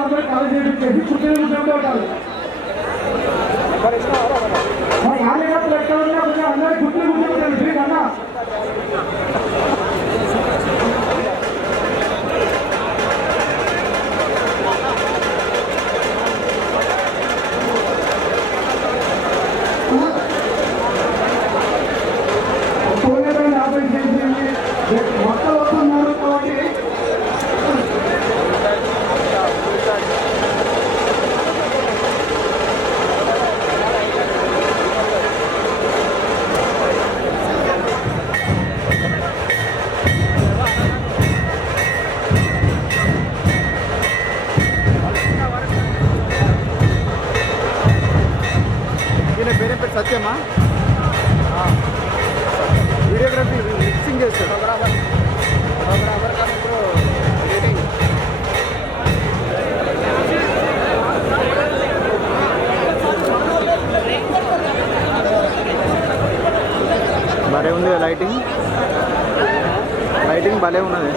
అందరూ కాలేజీ చేసి కుట్టిన కూర్చుంటూ ఉంటారు. మా కార్యకర్తలు ఎక్కడ ఉన్నా కొంచెం అందరూ కుట్టిన కూర్చుంటారు. ప్లీజ్ అన్న మొత్తం వస్తున్నారు కాబట్టి मेरे पे सत्यमा वीडियोग्राफी मिक्सिंग చేస్తాడు బరాబర్ బరాబర్ का ब्रो एडिटिंग భలే ఉంది లైటింగ్ భలే ఉన్నది.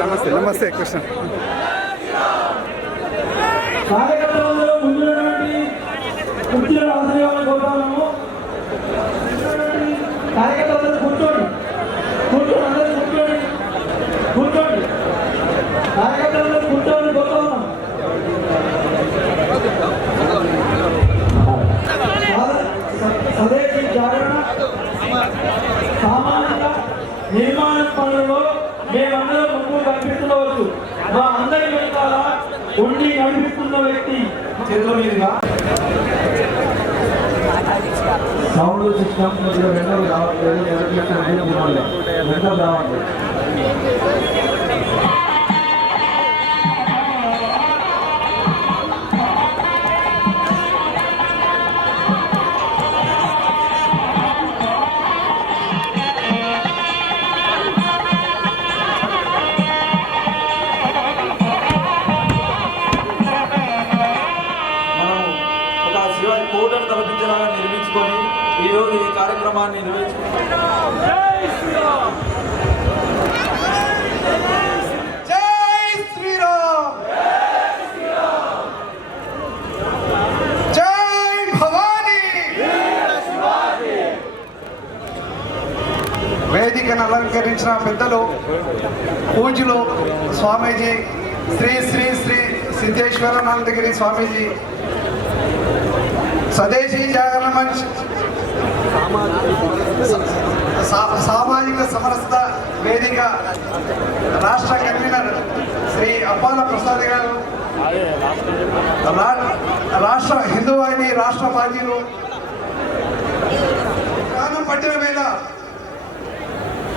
నమస్తే నమస్తే కృష్ణ కార్యక్రమంలో ముందున్నటువంటి కుర్చీల ఆశ్రయాలను కోరుతాము. కార్యకర్తలు కూర్చోండి అందరూ కూర్చోండి కార్యకర్తలు కూర్చోండి కోరుతా ఉన్నాం. స్వదేశీ జాగరణ సామాజిక నిర్మాణ పనులలో మేమందరం ముందు కనిపిస్తుండవచ్చు. మా అందరి వెనకాల ఉండి నడిపిస్తున్న వ్యక్తి చేతుల మీదుగా సౌండ్ సిస్టమ్ వెంటనే రావట్లేదు. వెంటనే రావట్లేదు. కోటను తలపించేలాగా నిర్మించుకొని ఈరోజు ఈ కార్యక్రమాన్ని నిర్వహించుకుంటున్నాం. జై శ్రీరామ్, జై భవానీ. వేదికను అలంకరించిన పెద్దలు పూజ్యులు స్వామీజీ శ్రీ శ్రీ శ్రీ సిద్ధేశ్వరానందగిరి స్వామీజీ, స్వదేశీ జాగరణ మంచ్ సామాజిక సమరసత వేదిక రాష్ట్ర కన్వీనర్ శ్రీ అప్పాల ప్రసాద్ గారు, రాష్ట్ర హిందూ వాహిని రాష్ట్ర బాధ్యులు, ప్రాణం పట్టిన వేళ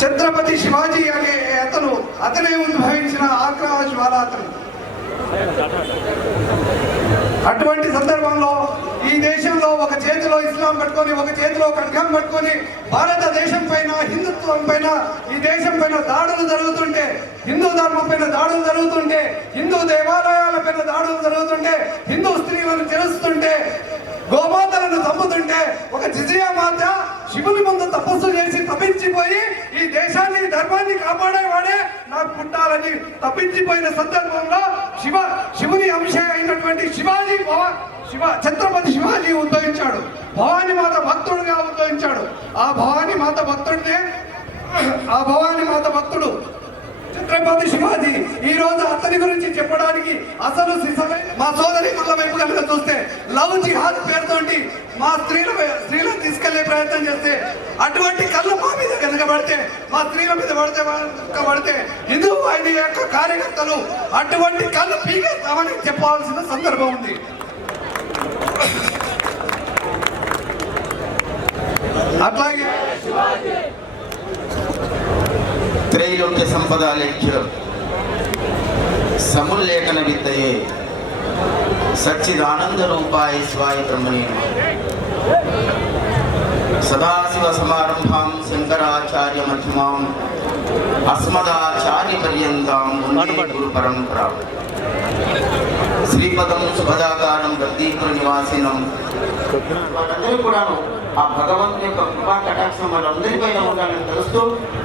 ఛత్రపతి శివాజీ అనే అతనే ఉద్భవించిన ఆగ్రహ జ్వాల అతను. అటువంటి సందర్భంలో ఈ దేశంలో ఒక చేతిలో ఇస్లాం పట్టుకొని ఒక చేతిలో ఖడ్గం పట్టుకొని భారతదేశం పైన హిందుత్వం పైన ఈ దేశం పైన దాడులు జరుగుతుంటే, హిందూ ధర్మం పైన దాడులు జరుగుతుంటే, హిందూ దేవాలయాల పైన దాడులు జరుగుతుంటే, హిందూ స్త్రీలను తెలుస్తుంటే, గోమాతలను చంపుతుంటే ఒక జిజియా మాత శివుని ముందు తపస్సు చేసి తప్పించిపోయి ఈ దేశాన్ని ధర్మాన్ని కాపాడేవాడే నాకు పుట్టాలని తప్పించిపోయిన సందర్భంలో శివుని అంశ అయినటువంటి ఛత్రపతి శివాజీ ఉద్భవించాడు. భవానీ మాత భక్తుడుగా ఉద్భవించాడు. ఆ భవానీ మాత భక్తుడు ఛత్రపతి శివాజీ. ఈ రోజు అతని గురించి చెప్పడానికి అసలు మా సోదరి మళ్ళ వైపు కనుక చూస్తే లవ్ జిహాద్ పేరుతోటి మా స్త్రీలను తీసుకెళ్లే ప్రయత్నం చేస్తే, అటువంటి కళ్ళు మా మీద కనుక పడితే, మా స్త్రీల మీద పడితే హిందూ వాహిని యొక్క కార్యకర్తలు అటువంటి కళ్ళు పీకేస్తామని చెప్పాల్సిన సందర్భం ఉంది. అట్లాగే त्रैलोक्य संपदा लेख्य समुल्लेखन विद्ये सच्चिदानंद रूपाय स्वाय ब्रह्मणे सदाशिव समारंभां शंकराचार्य मध्यमां अस्मदाचार्य पर्यन्तां वन्दे गुरु परंपरा. శ్రీపదం శుభదాకారం గద్దీపుర నివాసినం. వాళ్ళందరూ కూడాను ఆ భగవంతుని యొక్క కృపా కటాక్షం వాళ్ళందరిపైన ఉండాలని తెలుస్తూ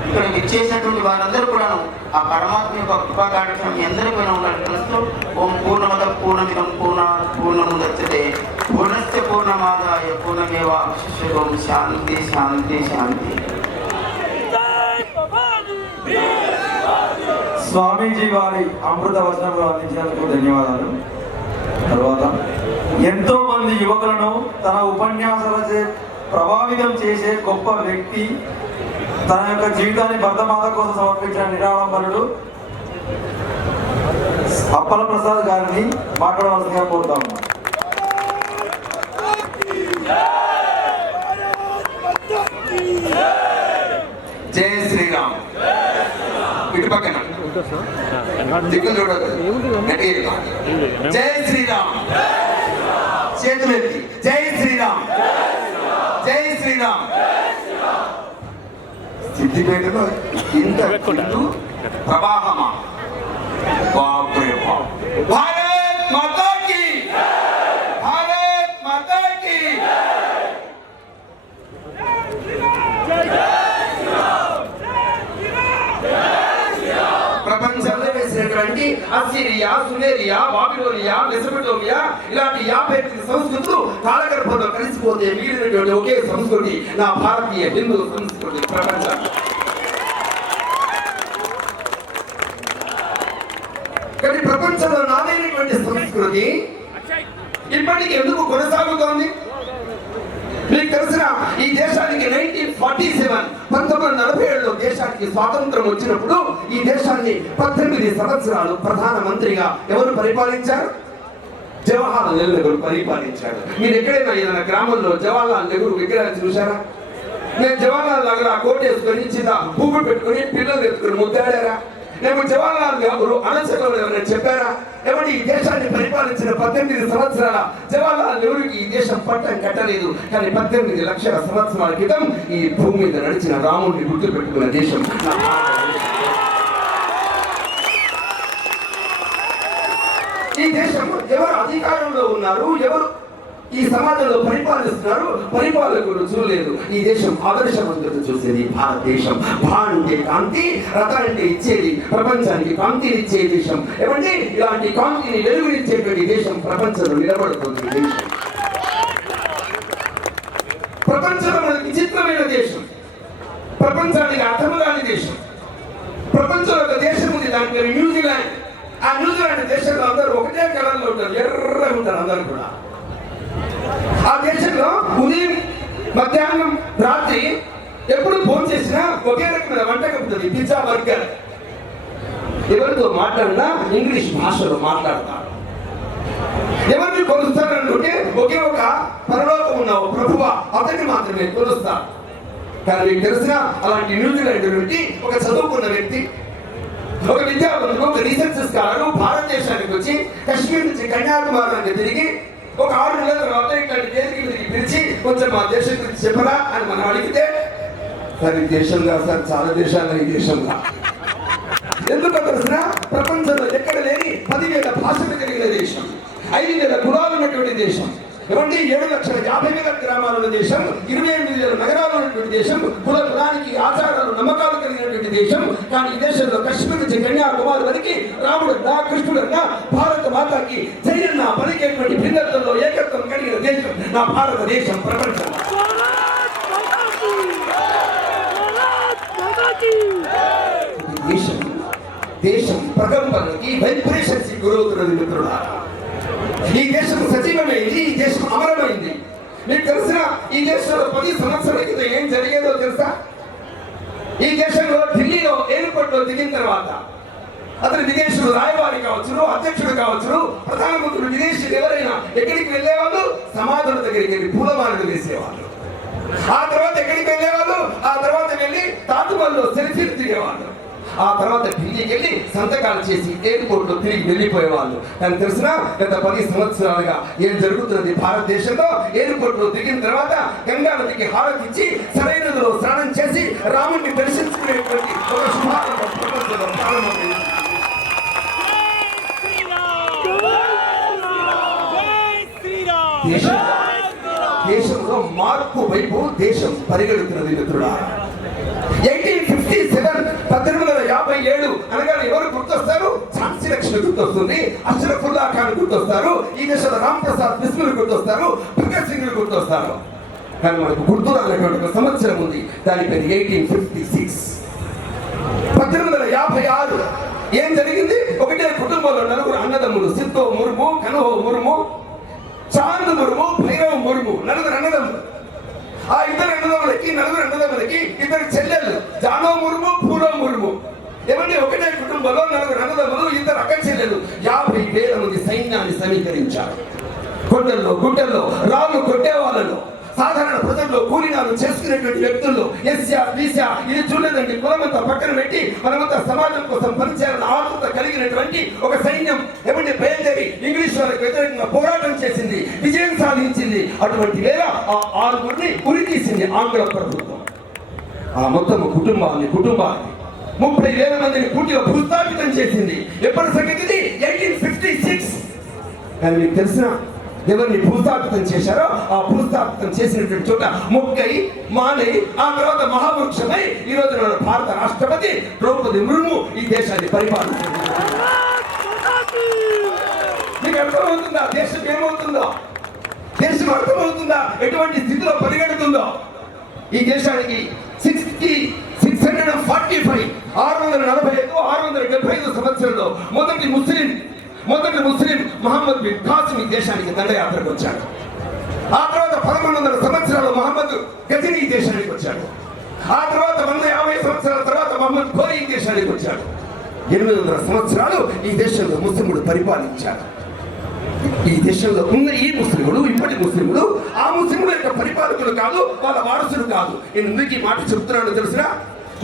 ఇక్కడ విచ్చేసినటువంటి వారందరూ కూడాను ఆ పరమాత్మ యొక్క కృపా కటాక్షం మీ అందరిపైన ఉండాలని తెలుస్తూ ఓం పూర్ణమద పూర్ణమిదం పూర్ణముదచ్చతే పూర్ణస్య పూర్ణమాదాయ పూర్ణమేవాశిష్యో శాంతి శాంతి శాంతి. స్వామీజీ వారి అమృత వచనంలో అందించినందుకు ధన్యవాదాలు. తర్వాత ఎంతో మంది యువకులను తన ఉపన్యాసాలచే ప్రభావితం చేసే గొప్ప వ్యక్తి, తన యొక్క జీవితాన్ని భరతమాత కోసం సమర్పించిన నిరాడంబరుడు అప్పల ప్రసాద్ గారిని మాట్లాడవలసిందిగా కోరుతాము. జై శ్రీరామ్. ఇటు పక్కన దిక్కులు చూడదు. జై శ్రీరామ్. చేతులెత్తి జై శ్రీరామ్, జై శ్రీరామ్. సిద్దిపేటలో ఇంత ప్రవాహమా? బాప్రే బాప్. భారత్ మాతా కీ, భారత్ మాతా కీ. ప్రపంచంలో వేసినటువంటి అసిరియా, సుమేరియా, బాబిలోనియా, మెసొపొటేమియా ఇలాంటి 58 సంస్కృతులు కాలగర్భంలో కలిసిపోతే మిగిలినటువంటి ఒకే సంస్కృతి నా భారతీయ హిందూ సంస్కృతి. ప్రపంచం కానీ ప్రపంచంలో నాదైనటువంటి సంస్కృతి ఇప్పటికీ ఎందుకు కొనసాగుతోంది? మీకు తెలిసిన ఈ దేశానికి 1947 1947లో దేశానికి స్వాతంత్రం వచ్చినప్పుడు ఈ దేశాన్ని 18 సంవత్సరాలు ప్రధానమంత్రిగా ఎవరు పరిపాలించారు? జవహర్లాల్ నెహ్రూ పరిపాలించాడు. మీరు ఎక్కడైనా ఏదైనా గ్రామంలో జవహర్లాల్ నెహ్రూ విగ్రహాలు చూసారా? నేను జవహర్లాల్ నగర్ ఆ కోట్ వేసుకొని చిన్న పువ్వు పెట్టుకుని పిల్లలు ఎత్తుకుని ముద్దాడారా? నేను జవహర్లాల్ నెహ్రూ అనసకలు ఎవరైనా చెప్పారా? ఎవరి ఈ దేశాన్ని పరిపాలించిన 18 సంవత్సరాల జవహర్లాల్ నెహ్రూకి ఈ దేశం పట్టం కట్టలేదు. కానీ 18 లక్షల సంవత్సరాల క్రితం ఈ భూమి మీద నడిచిన రాముడిని గుర్తు పెట్టుకున్న దేశం. ఈ దేశం ఎవరు అధికారంలో ఉన్నారు, ఎవరు ఈ సమాజంలో పరిపాలిస్తున్నారు, పరిపాలకులు చూడలేదు. ఈ దేశం ఆదర్శవంతులు చూసేది భారతదేశం. భా అంటే కాంతి, రథ అంటే ఇచ్చేది, ప్రపంచానికి కాంతిని ఇచ్చే దేశం. ఏమంటే ఇలాంటి కాంతిని వెలుగునిచ్చేటువంటి దేశం ప్రపంచంలో నిలబడుతుంది. దేశం ప్రపంచంలో మనకి విచిత్రమైన దేశం, ప్రపంచానికి అర్థము కాని దేశం. ప్రపంచంలో ఒక దేశం ఉంది, దాని పేరు న్యూజిలాండ్. ఆ న్యూజిలాండ్ దేశంలో అందరూ ఒకటే కలర్లో ఉంటారు, ఎర్రగా ఉంటారు అందరూ కూడా. ఆ దేశంలో ఉదయం, మధ్యాహ్నం, రాత్రి ఎప్పుడు ఫోన్ చేసినా ఒకే రకమైన వంటకం ఉంటుంది, పిజ్జా, బర్గర్. ఎవరితో మాట్లాడినా ఇంగ్లీష్ భాషలో మాట్లాడతారు. ఎవరిని కొలుస్తారనుకుంటే ఒకే ఒక పరలోకం ఉన్న ప్రభువా అతన్ని మాత్రమే కొలుస్తారు. కానీ మీకు తెలిసిన అలాంటి న్యూజిలాండ్ నుండి ఒక చదువుకున్న వ్యక్తి, ఒక విద్యావంతుడు, ఒక రీసెర్చ్ స్కాలర్ భారతదేశానికి వచ్చి కశ్మీర్ నుంచి కన్యాకుమారి తిరిగి ఒక 6 నెలల తర్వాత ఇట్లాంటి వేదికలకి పిలిచి కొంచెం మా దేశం గురించి చెప్పరా అని మనం అడిగితే, సార్ ఈ దేశంగా సార్ చాలా దేశాలు ఈ దేశంగా ఎందుకు తెలిసిన ప్రపంచంలో ఎక్కడ లేని 10,000 భాషలు కలిగిన దేశం, 5,000 కులాలు ఉన్నటువంటి దేశం. ఏమంటే 7,50,000 గ్రామాలు ఉన్న దేశం, 28,000 నగరాలు ఉన్నటువంటి దేశం, కులానికి ఆచారాలు నమ్మకాలు కలిగినటువంటి దేశం. కానీ ఈ దేశంలో కశ్మీర్ నుంచి కన్యాకుమారి వరకు రాముడన్నా, కృష్ణుడన్నా, భారత మాతాకి జయన్న పలికేటువంటి భిన్నత్వంలో ఏకత్వం కలిగిన దేశం నా భారతదేశం. ప్రపంచం దేశం ప్రకంపనకి వైబ్రేషన్స్ గురవుతున్నది మిత్రులారా. ఈ దేశం సజీవమైంది, ఈ దేశం అమరమైంది. మీకు తెలిసిన ఈ దేశంలో 10 సంవత్సరాల క్రితం ఏం జరిగేదో తెలుసా? ఈ దేశంలో ఢిల్లీలో ఎయిర్పోర్ట్ లో దిగిన తర్వాత అతను విదేశీయులు రాయబారి కావచ్చు, అధ్యక్షుడు కావచ్చు, ప్రధానమంత్రులు, విదేశీయులు ఎవరైనా ఎక్కడికి వెళ్ళేవాళ్ళు? సమాధుల దగ్గరికి వెళ్ళి పూలమాలలు వేసేవాళ్ళు. ఆ తర్వాత ఎక్కడికి వెళ్ళేవాళ్ళు? ఆ తర్వాత వెళ్ళి తాజ్మహల్లో సెల్ఫీలు తిరిగేవాళ్ళు. ఆ తర్వాత ఢిల్లీకి వెళ్ళి సంతకాలు చేసి ఎయిర్పోర్ట్ లో తిరిగి వెళ్ళిపోయేవాళ్ళు. కానీ తెలిసిన గత 10 సంవత్సరాలుగా ఏం జరుగుతున్నది భారతదేశంలో? ఎయిర్పోర్ట్ లో దిగిన తర్వాత గంగా నదికి హారతి ఇచ్చి సరైనదిలో స్నానం చేసి రాముడిని దర్శించుకునేటువంటి ఒక శుభారంభం ప్రపంచంలో ప్రారంభమైంది. దేశంలో మార్పు వైపు దేశం పరిగెడుతున్నది మిత్రుడా. 1857 1857 అనగానే ఎవరు గుర్తొస్తారు? ఝాన్సీ లక్ష్మి గుర్తొస్తుంది, అష్రఫుల్లా ఖాన్ గుర్తొస్తారు, ఈ దేశంలో రామ్ ప్రసాద్ బిస్మిల్ గుర్తొస్తారు, భగత్ సింగ్ గుర్తొస్తారు. కానీ మనకు గుర్తు రానటువంటి ఒక సంవత్సరం ఉంది, దాని పేరు 1856. 1856 ఏం జరిగింది? ఒకటే కుటుంబంలో నలుగురు అన్నదమ్ములు, సిద్ధో ముర్ము, కన్హో ముర్ము, చాంద్ ముర్ము, భైరవ్ ముర్ము, నలుగురు అన్నదమ్ములు. ఆ నలుగురు అన్నదమ్ములకి ఇద్దరు చెల్లెళ్ళు, జానో ముర్ము, పూలో ముర్ము. ఏమంటే ఒకటే కుటుంబంలో నలుగురు అన్నదమ్ములు, ఇద్దరు అక్క చెల్లెలు. 50,000 మంది సైన్యాన్ని సమీకరించారు. కొండల్లో గుట్టల్లో రాళ్ళు కొట్టే వాళ్ళలో, సాధారణ ప్రజల్లో కూలినాలు చేసుకునేటువంటి వ్యక్తుల్లో ఎస్యా బీసా ఇది చూడలేదండి, కులమంతా పక్కన పెట్టి మనమంతా సమాజం కోసం పనిచేయాలని ఆతృత కలిగినటువంటి ఒక సైన్యం ఏమంటే బయలుదేరి ఇంగ్లీష్ వాళ్ళకి వ్యతిరేకంగా పోరాటం చేసింది, విజయం సాధించింది. అటువంటి వేళ ఆ 6గురిని ఉరితీసింది ఆంగ్ల ప్రభుత్వం. ఆ మొత్తం కుటుంబాన్ని 30,000 మందిని పూర్తిగా భూస్థాపితం చేసింది. ఎప్పటి సంగతి? 1856. కానీ మీకు తెలిసిన ఎవరిని భూస్థాపితం చేశారో ఆ భూస్థాపితం చేసినటువంటి చోట మొక్కై మానై ఆ తర్వాత మహావృక్షమై ఈ రోజు మన భారత రాష్ట్రపతి ద్రౌపది ముర్ము ఈ దేశాన్ని పరిపాలిస్తుంది. మీకు అర్థమవుతుందా దేశం ఏమవుతుందో? దేశం అర్థమవుతుందా ఎటువంటి స్థితిలో పరిగెడుతుందో? ఈ దేశానికి 645 675 సంవత్సరంలో మొదటి ముస్లిం మహమ్మద్ బిన్ ఖాసిం ఈ దేశానికి దండయాత్రకు వచ్చాడు. ఆ తర్వాత 1100 సంవత్సరాలు మహమ్మద్ గజనీ ఈ దేశానికి వచ్చాడు. ఆ తర్వాత 150 సంవత్సరాల తర్వాత మహమ్మద్ ఘోరీ ఈ దేశానికి వచ్చాడు. 800 సంవత్సరాలు ఈ దేశంలో ముస్లింలు పరిపాలించారు. ఈ దేశంలో ఉన్న ఈ ముస్లింలు ఇప్పటి ముస్లింలు ఆ ముస్లింల యొక్క పరిపాలకులు కాదు, వాళ్ళ వారసులు కాదు. నేను ఎందుకు ఈ మాట చెప్తున్నాను తెలిసినా?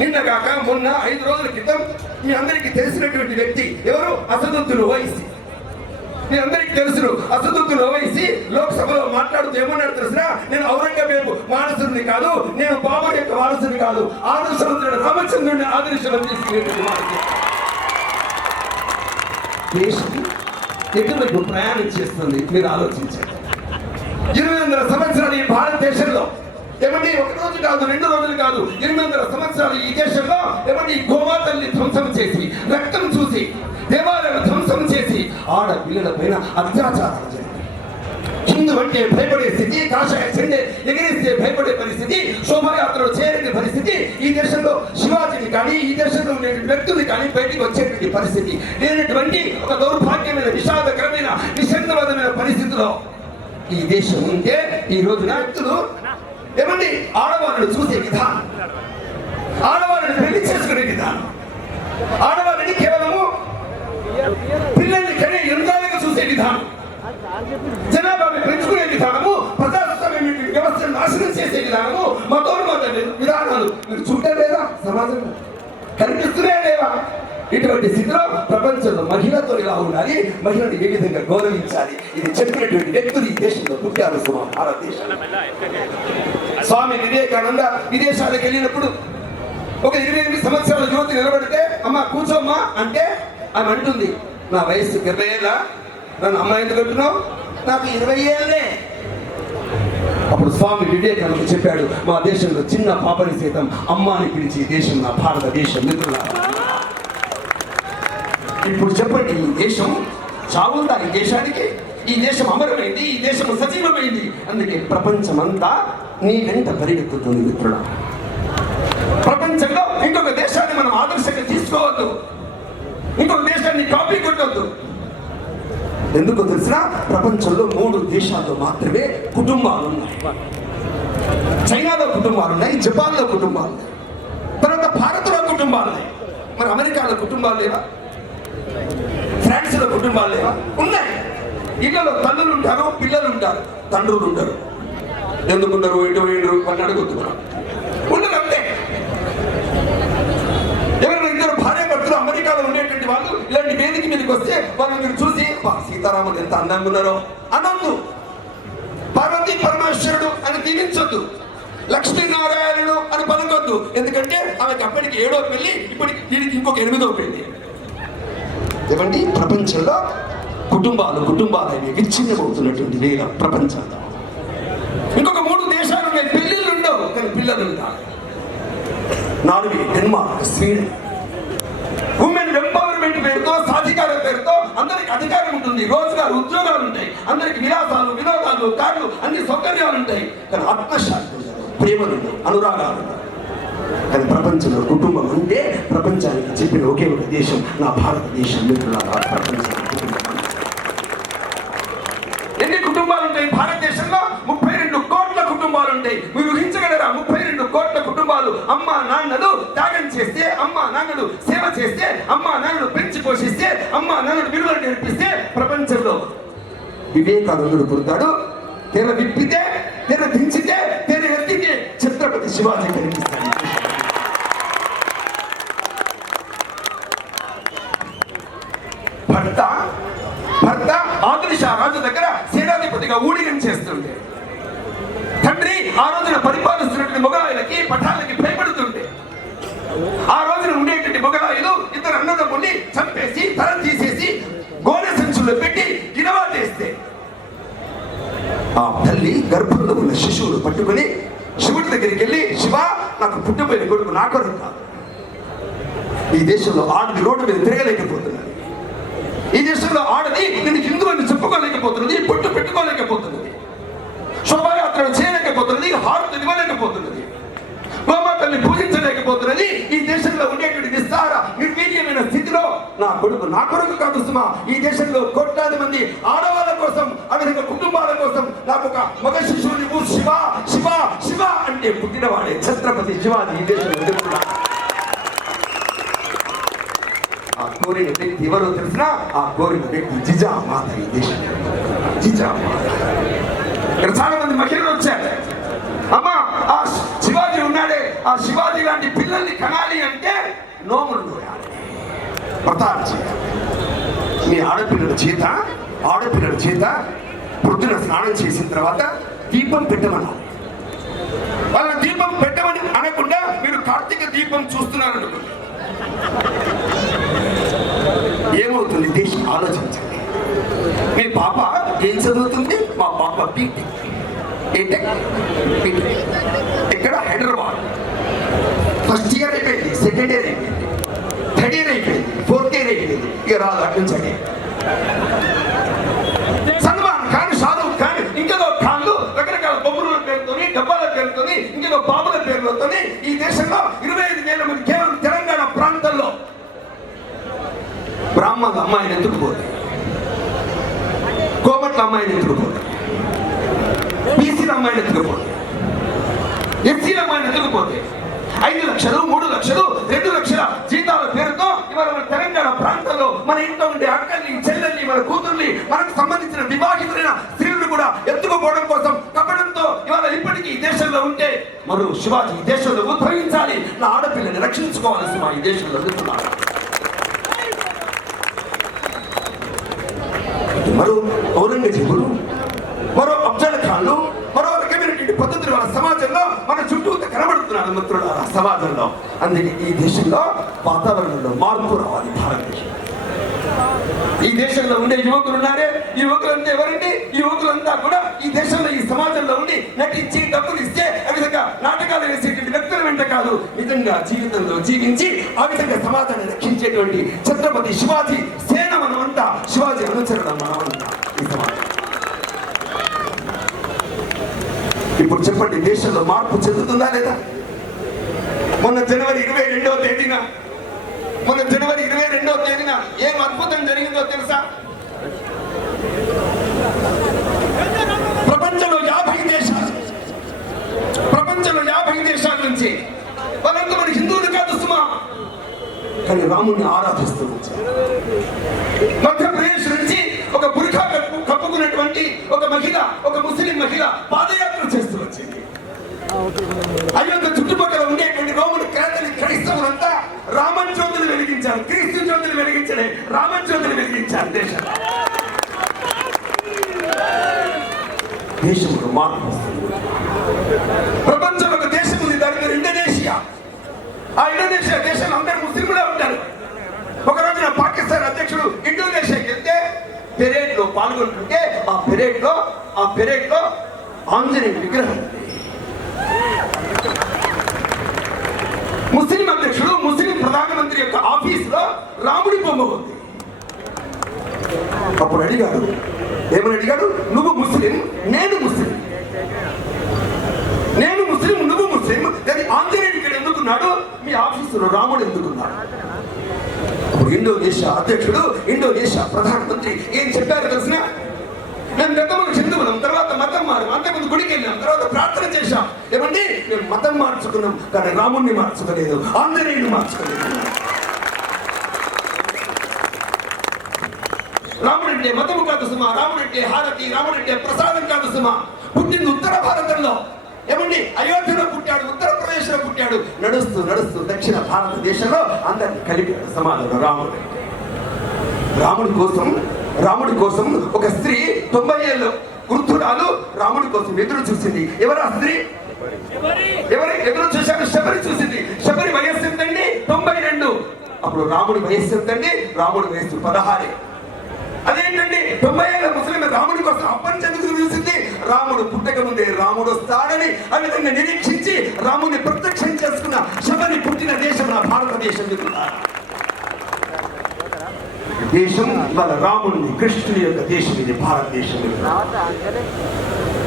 నిన్నగాక మొన్న 5 రోజుల క్రితం మీ అందరికీ తెలిసినటువంటి వ్యక్తి ఎవరు? అసదుద్దీన్ ఓవైసీ. మీ అందరికీ తెలుసు అసదుద్దీన్ ఓవైసీ లోక్సభలో మాట్లాడుతూ ఏమన్నాడు తెలిసినా? నేను ఔరంగజేబు వారసుని కాదు, నేను బాబర్ యొక్క వారసుని కాదు, ఆదర్శవంతుడు రామచంద్రుడిని ఆదర్శం తీసుకునేటువంటి మాట. దేశం ఎటువైపు ప్రయాణం చేస్తుంది మీరు ఆలోచించండి. 800 సంవత్సరాలు ఈ భారతదేశంలో ఏమంటే ఒక రోజు కాదు, 2 రోజులు కాదు, 800 సంవత్సరాలు ఈ దేశంలో ఏమంటే ఈ గోమాతల్ని ధ్వంసం చేసి, రక్తం చూసి, దేవాలయాలను ధ్వంసం చేసి ఆడపిల్లల పైన అత్యాచారాలు జరిగాయి. హిందూ అంటే భయపడే స్థితి, కాషాయ చెండే ఎగిరిస్తే భయపడే పరిస్థితి, శోభాయాత్రలు చేయని పరిస్థితి, ఈ దేశంలో శివాజీని కానీ ఈ దేశంలో ఉండే వ్యక్తులు కానీ బయటికి వచ్చేటువంటి పరిస్థితి లేనటువంటి ఒక దౌర్భాగ్యమైన విషాదకరమైన నిషేధమైన పరిస్థితిలో ఈ దేశం ఉంటే ఈ రోజున వ్యక్తులు ఏమండి ఆడవాళ్ళను చూసే విధానం, ఆడవాళ్ళని పెళ్లి చేసుకునే విధానం, ఆడవాళ్ళని కేవలము పిల్లల్ని కనే యంత్రాలుగా చూసే విధానం, జనాభాని పెంచుకునే విధానము, ప్రజాస్వామ్య వ్యవస్థను నాశనం చేసే విధానము, మతోన్మాద విధానాలు మీరు చూడటం లేదా? సమాజంలో కనిపిస్తూనే లేవా? ఇటువంటి స్థితిలో ప్రపంచంలో మహిళతో ఇలా ఉండాలి, మహిళని ఏ విధంగా గౌరవించాలి, ఇది చెప్పినటువంటి వ్యక్తులు ఈ దేశంలో పుట్టారు. భారతదేశంలో స్వామి వివేకానంద విదేశాలకు వెళ్ళినప్పుడు ఒక 28 సంవత్సరాల యువతి నిలబడితే అమ్మ కూర్చోమ్మా అంటే ఆమె అంటుంది, నా వయస్సు 20 ఏళ్ళ, నన్ను అమ్మ ఎందుకు అంటున్నావు? నాకు 20 ఏళ్ళే. అప్పుడు స్వామి వివేకానంద చెప్పాడు, మా దేశంలో చిన్న పాపని సైతం అమ్మాని పిలిచి దేశం నా భారతదేశం. మిత్రులారా ఇప్పుడు చెప్పండి, ఈ దేశం చావుందా? ఈ దేశానికి ఈ దేశం అమరమైంది, ఈ దేశం సజీవమైంది. అందుకే ప్రపంచమంతా నీ వెంట పరిగెత్తుతుంది. మిత్రుడా ప్రపంచంలో ఇంకొక దేశాన్ని మనం ఆదర్శంగా తీసుకోవద్దు, ఇంకొక దేశాన్ని కాపీ కొట్టవద్దు. ఎందుకో తెలిసిన? ప్రపంచంలో 3 దేశాల్లో మాత్రమే కుటుంబాలు ఉన్నాయి. చైనాలో కుటుంబాలు ఉన్నాయి, జపాన్లో కుటుంబాలు ఉన్నాయి, తర్వాత భారత్లో కుటుంబాలు ఉన్నాయి. మరి అమెరికాలో కుటుంబాలు లేవా? ఫ్రాన్స్ లో కుటుంబాలు లేవా? ఉన్నాయి. ఇళ్లలో తల్లులు ఉంటారు, పిల్లలు ఉంటారు, తండ్రులు ఉంటారు. ఎందుకుంటారు? ఎటు అని అడుగుతూ ఉండరు. అంతే. ఎవరైనా 2 భార్యాభర్తలు అమెరికాలో ఉండేటువంటి వాళ్ళు ఇలాంటి వేదిక మీదకి వస్తే వాళ్ళు మీరు చూసి సీతారాములు ఎంత అందంగా ఉన్నారో అనొద్దు, పార్వతీ పరమేశ్వరుడు అని దీవించొద్దు, లక్ష్మీనారాయణుడు అని పలకొద్దు. ఎందుకంటే ఆమెకి అప్పటికి 7వ పెళ్లి, ఇప్పుడు దీనికి ఇంకొక 8వ పెళ్లి. ఏమండి ప్రపంచంలో కుటుంబాలు అనేవి విచ్ఛిన్నమవుతున్నటువంటి వేళ ప్రపంచంలో ఇంకొక 3 దేశాలు ఉన్నాయి, పెళ్లిళ్ళు ఉండవు కానీ పిల్లలు ఉంటారు. Norway, Denmark, Sweden. Women empowerment పేరుతో, సాధికార పేరుతో అందరికి అధికారం ఉంటుంది, రోజుగారు, ఉద్యోగాలు ఉంటాయి, అందరికి విలాసాలు, వినోదాలు, కార్లు, అన్ని సౌకర్యాలు ఉంటాయి. కానీ ఆత్మశాంతి, ప్రేమలు, అనురాగాలు. కానీ ప్రపంచంలో కుటుంబం అంటే ప్రపంచానికి చెప్పిన ఒకే ఒక దేశం నా భారతదేశం. మిత్రులారా, ప్రపంచంలో ఎన్ని కుటుంబాలు ఉంటాయి భారతదేశంలో? 32 కోట్ల కుటుంబాలు ఉంటాయి. మీరు ఊహించగలరా? 32 కోట్ల కుటుంబాలు అమ్మా నాన్నలు త్యాగం చేస్తే, అమ్మా నాన్నలు సేవ చేస్తే, అమ్మా నాన్నలు పెంచి పోషిస్తే, అమ్మా నాన్నలు విలువలు నేర్పిస్తే ప్రపంచంలో వివేకానందుడు పుడతాడు. తెర విప్పితే, తెర దించితే, తెర ఎత్తితే ఛత్రపతి శివాజీ కనిపిస్తాడు. భర్త ఆదిల్ షా రాజు దగ్గర సేనాధిపతిగా ఊడిగం చేస్తుంటే, తండ్రి ఆ రోజున పరిపాలిస్తున్నటువంటి మొగలాయులకి, పఠాలకి భయపడుతుంటే, ఆ రోజున ఉండేటువంటి మొగలాయులు 2 అన్నదమ్ముల్ని చంపేసి, తల తీసేసి గోనె సంచుల్లో పెట్టి గిరవా చేస్తే, ఆ తల్లి గర్భంలో ఉన్న శిశువును పట్టుకుని శివుడి దగ్గరికి వెళ్ళి, శివ, నాకు పుట్టబోయిన కొడుకు నా కొడుకు కాదు. ఈ దేశంలో ఆడది రోడ్డు మీద తిరగలేకపోతున్నది. ఈ దేశంలో ఆడది నేను హిందూ అని చెప్పుకోలేకపోతున్నది, పొట్టు పెట్టుకోలేకపోతున్నది, శోభాయాత్రలు చేయలేకపోతున్నది, హారతులు ఇవ్వలేకపోతున్నది, గోమాతల్ని పూజించలేకపోతున్నది. ఈ దేశంలో ఉండేటువంటి నిస్సార నిర్వీర్యమైన స్థితిలో నా కొడుకు కాదు సుమా. ఈ దేశంలో కోట్లాది మంది ఆడవాళ్ళ కోసం, అదేవిధంగా కుటుంబాల కోసం నాకు ఒక మగ శిశువుని శివ శివ శివ అంటే పుట్టినవాడే ఛత్రపతి శివాజీ ఈ దేశంలో ఎదుర్కొన్నాడు. ఆ కోరిన వ్యక్తి ఎవరో తెలిసినా, ఆ కోరిన వ్యక్తి జిజామాత ఈ దేశం. జిజామాత. ఇక్కడ చాలా మంది మహిళలు వచ్చారు. అమ్మా, ఆ శివాజీ ఉన్నాడే, ఆ శివాజీ లాంటి పిల్లల్ని కనాలి అంటే నోములు నోయాలి, వ్రతాలు చేయాలి. మీ ఆడపిల్లల చేత పొద్దున స్నానం చేసిన తర్వాత దీపం పెట్టమనాలి. వాళ్ళ దీపం పెట్టమని అనకుండా మీరు కార్తీక దీపం చూస్తున్నారనుకోండి, ఏమవుతుంది దేశం? ఆలోచించండి. మీ పాప ఏం చదువుతుంది? మా పాప బీటెక్. ఇక్కడ హైదరాబాద్ ఫస్ట్ ఇయర్ అయిపోయింది, సెకండ్ ఇయర్ అయిపోయింది, థర్డ్ ఇయర్ అయిపోయింది, ఫోర్త్ ఇయర్ అయిపోయింది. ఇక రాదు అట్నుంచండి. సల్మాన్ ఖాన్, షారూక్ ఖాన్, ఇంకేదో ఖాన్లు రకరకాల బొమ్మల పేరుతోని, డబ్బాల పేరుతోని, ఇంకేదో బాబుల పేర్లతోని ఈ దేశంలో 25,000 మంది కేవలం తెలంగాణ ప్రాంతంలో బ్రాహ్మణ అమ్మాయిని ఎత్తుకుపోతే, కోమట్ల అమ్మాయిని ఎత్తుకుపోతే, బీసీల అమ్మాయిని ఎత్తుకుపోతే, ఎస్సీల అమ్మాయిని ఎత్తుకుపోతే 5 లక్షలు, 3 లక్షలు, 2 లక్షల జీతాల పేరుతో ఇవాళ మన తెలంగాణ ప్రాంతంలో మన ఇంట్లో ఉండే అక్కల్ని, చెల్లెల్ని, మన కూతుర్ని, మనకు సంబంధించిన వివాహితులైన స్త్రీలను కూడా ఎత్తుకుపోవడం కోసం కప్పడంతో ఇవాళ ఇప్పటికీ ఈ దేశంలో ఉంటే మరో శివాజీ ఈ దేశంలో ఉద్భవించాలి, నా ఆడపిల్లని రక్షించుకోవాల్సి మా ఈ దేశంలో వెళ్తున్నారు. మరో ఔరంగజేబులు, మరో అఫ్జల్ ఖాన్లు, మరో రకమైనటువంటి పద్ధతులు వాళ్ళ సమాజంలో మన చుట్టూ కనబడుతున్నారు మిత్రులారా సమాజంలో. అందుకే ఈ దేశంలో వాతావరణంలో మార్పు రావాలి. భారతదేశం, ఈ దేశంలో ఉండే యువకులు ఉన్నారే, ఈ యువకులంతా ఎవరండి? ఈ యువకులంతా కూడా ఈ దేశంలో, ఈ సమాజంలో ఉండి నటించి డబ్బులు ఇస్తే ఆ విధంగా నాటకాలు వేసేటువంటి వ్యక్తుల వెంట కాదు, నిజంగా జీవితంలో జీవించి ఆ విధంగా సమాజాన్ని రక్షించేటువంటి ఛత్రపతి శివాజీ సేన మనమంతా, శివాజీ అనుచరణ మనమంతా ఈ సమాజం. ఇప్పుడు చెప్పండి, దేశంలో మార్పు చెందుతుందా లేదా? మొన్న జనవరి 22వ తేదీన ఏం అద్భుతం జరిగిందో తెలుసా? ప్రపంచంలో 50 దేశాల నుంచి వాళ్ళంతా మన హిందువులు కాదు సుమా, కానీ రాముని ఆరాధిస్తూ వచ్చారు. మధ్యప్రదేశ్ నుంచి ఒక బుర్ఖా కప్పుకున్నటువంటి ఒక మహిళ, ఒక ముస్లిం మహిళ పాదయాత్ర చేస్తూ వచ్చింది. అయోధ్య చుట్టుపక్కల ఉండేటువంటి రోమన్ క్యాథలిక్ క్రైస్తవులంతా రామన్ జ్యోతులు వెలిగించారు. క్రీస్తు జ్యోతులు వెలిగించలే, రామన్ జ్యోతులు వెలిగించారు. దేశంలో మార్పు వస్తుంది. ప్రపంచంలో ఒక దేశం ఉంది, దాని పేరు ఇండోనేషియా. ఆ ఇండోనేషియా దేశంలో అందరూ ముస్లింలే ఉంటారు. ఒక రోజున పాకిస్తాన్ అధ్యక్షుడు ఇండోనేషియాకి వెళ్తే పెరేడ్ లో పాల్గొంటుంటే ఆ పెరేడ్ లో ఆంజనేయ విగ్రహం. ముస్లిం అధ్యక్షుడు ముస్లిం ప్రధానమంత్రి యొక్క ఆఫీసులో రాముడి బొమ్మ ఉంది. అప్పుడు అడిగాడు, ఏమని అడిగాడు? నువ్వు ముస్లిం, నేను ముస్లిం, నేను ముస్లిం, నువ్వు ముస్లిం, కానీ ఆంజనేయుడు ఇక్కడ ఎందుకున్నాడు, మీ ఆఫీసులో రాముడు ఎందుకున్నాడు? అప్పుడు ఇండోనేషియా అధ్యక్షుడు, ఇండోనేషియా ప్రధానమంత్రి ఏం చెప్పారు తెలిసిన? మేము గతంలో హిందువులం, తర్వాత మతం మారాం, అంతకుముందు గుడికి వెళ్ళాం, తర్వాత ప్రార్థన చేశాం. ఏమండి, మేము మతం మార్చుకున్నాం కానీ రాముడిని మార్చుకోలేదు, ఆంజనేయుడిని మార్చుకోలేదు. రాముడంటే మతము కాదు సుమా, రాముడంటే హారతి, రాముడంటే ప్రసాదం కాదు సుమా. పుట్టింది ఉత్తర భారతంలో. ఏమండి, అయోధ్యలో పుట్టాడు, ఉత్తరప్రదేశ్ లో పుట్టాడు. నడుస్తూ నడుస్తూ దక్షిణ భారతదేశంలో అందరినీ కలిపాడు సమాజంలో రాముడు. రాముడి కోసం ఒక స్త్రీ 90 ఏళ్ళు వృద్ధురాలు రాముడి కోసం ఎదురు చూసింది. ఎవరా స్త్రీ? ఎవరు ఎదురు చూశారు? శబరి చూసింది. శబరి వయస్సు ఎంతండి? 92. అప్పుడు రాముడి వయస్సు ఎంతండి? రాముడి వయస్సు 16. అదేంటండి, 90 ఏళ్ళ ముస్లిం రాముడి కోసం అప్పటి ఎందుకు చూసింది? రాముడు పుట్టక ముందే రాముడు వస్తాడని ఆ విధంగా నిరీక్షించి రాముడిని ప్రత్యక్షం చేసుకున్న శబరి పుట్టిన దేశం నా భారతదేశం. దేశం మన రాముడిని, కృష్ణుని యొక్క దేశం ఇది భారతదేశం.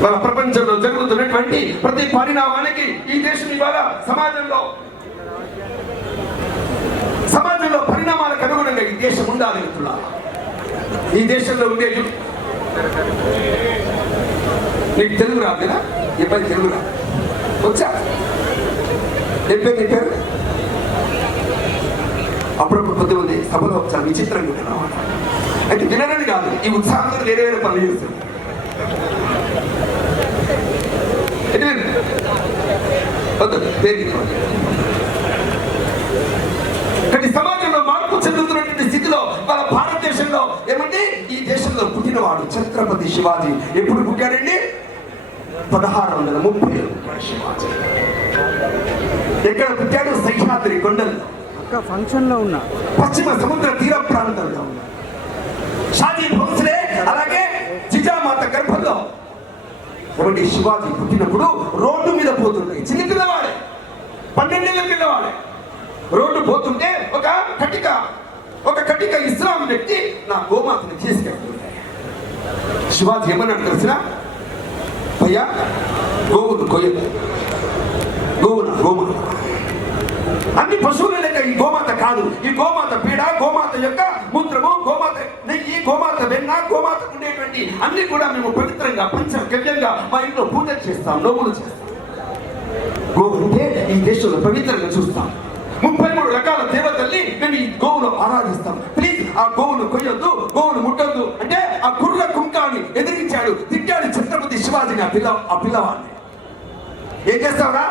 మన ప్రపంచంలో జరుగుతున్నటువంటి ప్రతి పరిణామానికి ఈ దేశం ఇవాళ సమాజంలో పరిణామాలకు అనుగుణంగా ఈ దేశం ఉండాలి. ఈ దేశంలో ఉండేది నీకు తెలుగు రాదు కదా? ఎప్పుడు తెలుగు రాదు వచ్చా? చెప్పారు అప్పుడప్పుడు కొద్ది ఉంది సభలో చాలా విచిత్రంగా ఉంటుంది. అయితే వినరని కాదు, ఈ ఉత్సాహంతో వేరే వేరే పనులు చేస్తుంది. కానీ సమాజంలో మార్పు చెందుతున్నటువంటి స్థితిలో మన భారతదేశంలో ఏమంటే ఈ దేశంలో పుట్టినవాడు ఛత్రపతి శివాజీ. ఎప్పుడు పుట్టాడండి? 1630 శివాజీ. ఎక్కడ పుట్టాడు? సహ్యాద్రి కొండల్లో, ఫంక్షన్ లో ఉన్నా, పశ్చిమ సముద్ర తీర ప్రాంతంలో ఉన్న షాజీ భోంస్లే, అలాగే జిజామాత గర్భంలో. కాబట్టి శివాజీ పుట్టినప్పుడు రోడ్డు మీద పోతుండే చిన్న పిల్లవాడే, 12 ఏళ్ళ పిల్లవాడే. రోడ్డు పోతుంటే ఒక కటిక ఇస్లాం వ్యక్తి నా గోమాతని తీసుకెళ్తుంటే శివాజీ ఏమన్నాడు తెలిసిన? భయ్యా, గోవును కొయ్యదు, గోమాత అన్ని పశువుల లెక్క ఈ గోమాత కాదు. ఈ గోమాత పీడ, గోమాత యొక్క మూత్రము, గోమాత నెయ్యి, గోమాత వెన్న, గోమాత ఉండేటువంటి అన్ని కూడా మేము పవిత్రంగా పంచగవ్యంగా మా ఇంట్లో పూజలు చేస్తాం, నోములు చేస్తాం. గోవుంటే ఈ దేశంలో పవిత్రంగా చూస్తాం. 33 రకాల దేవతల్ని మేము ఈ గోవును ఆరాధిస్తాం. ప్లీజ్ ఆ గోవును కొయ్యొద్దు, గోవును ముట్టొద్దు అంటే ఆ కుర్ర కుంకాన్ని ఎదిరించాడు, తిట్టాడు ఛత్రపతి శివాజీని. ఆ పిల్లవాడిని ఏం చేస్తావురా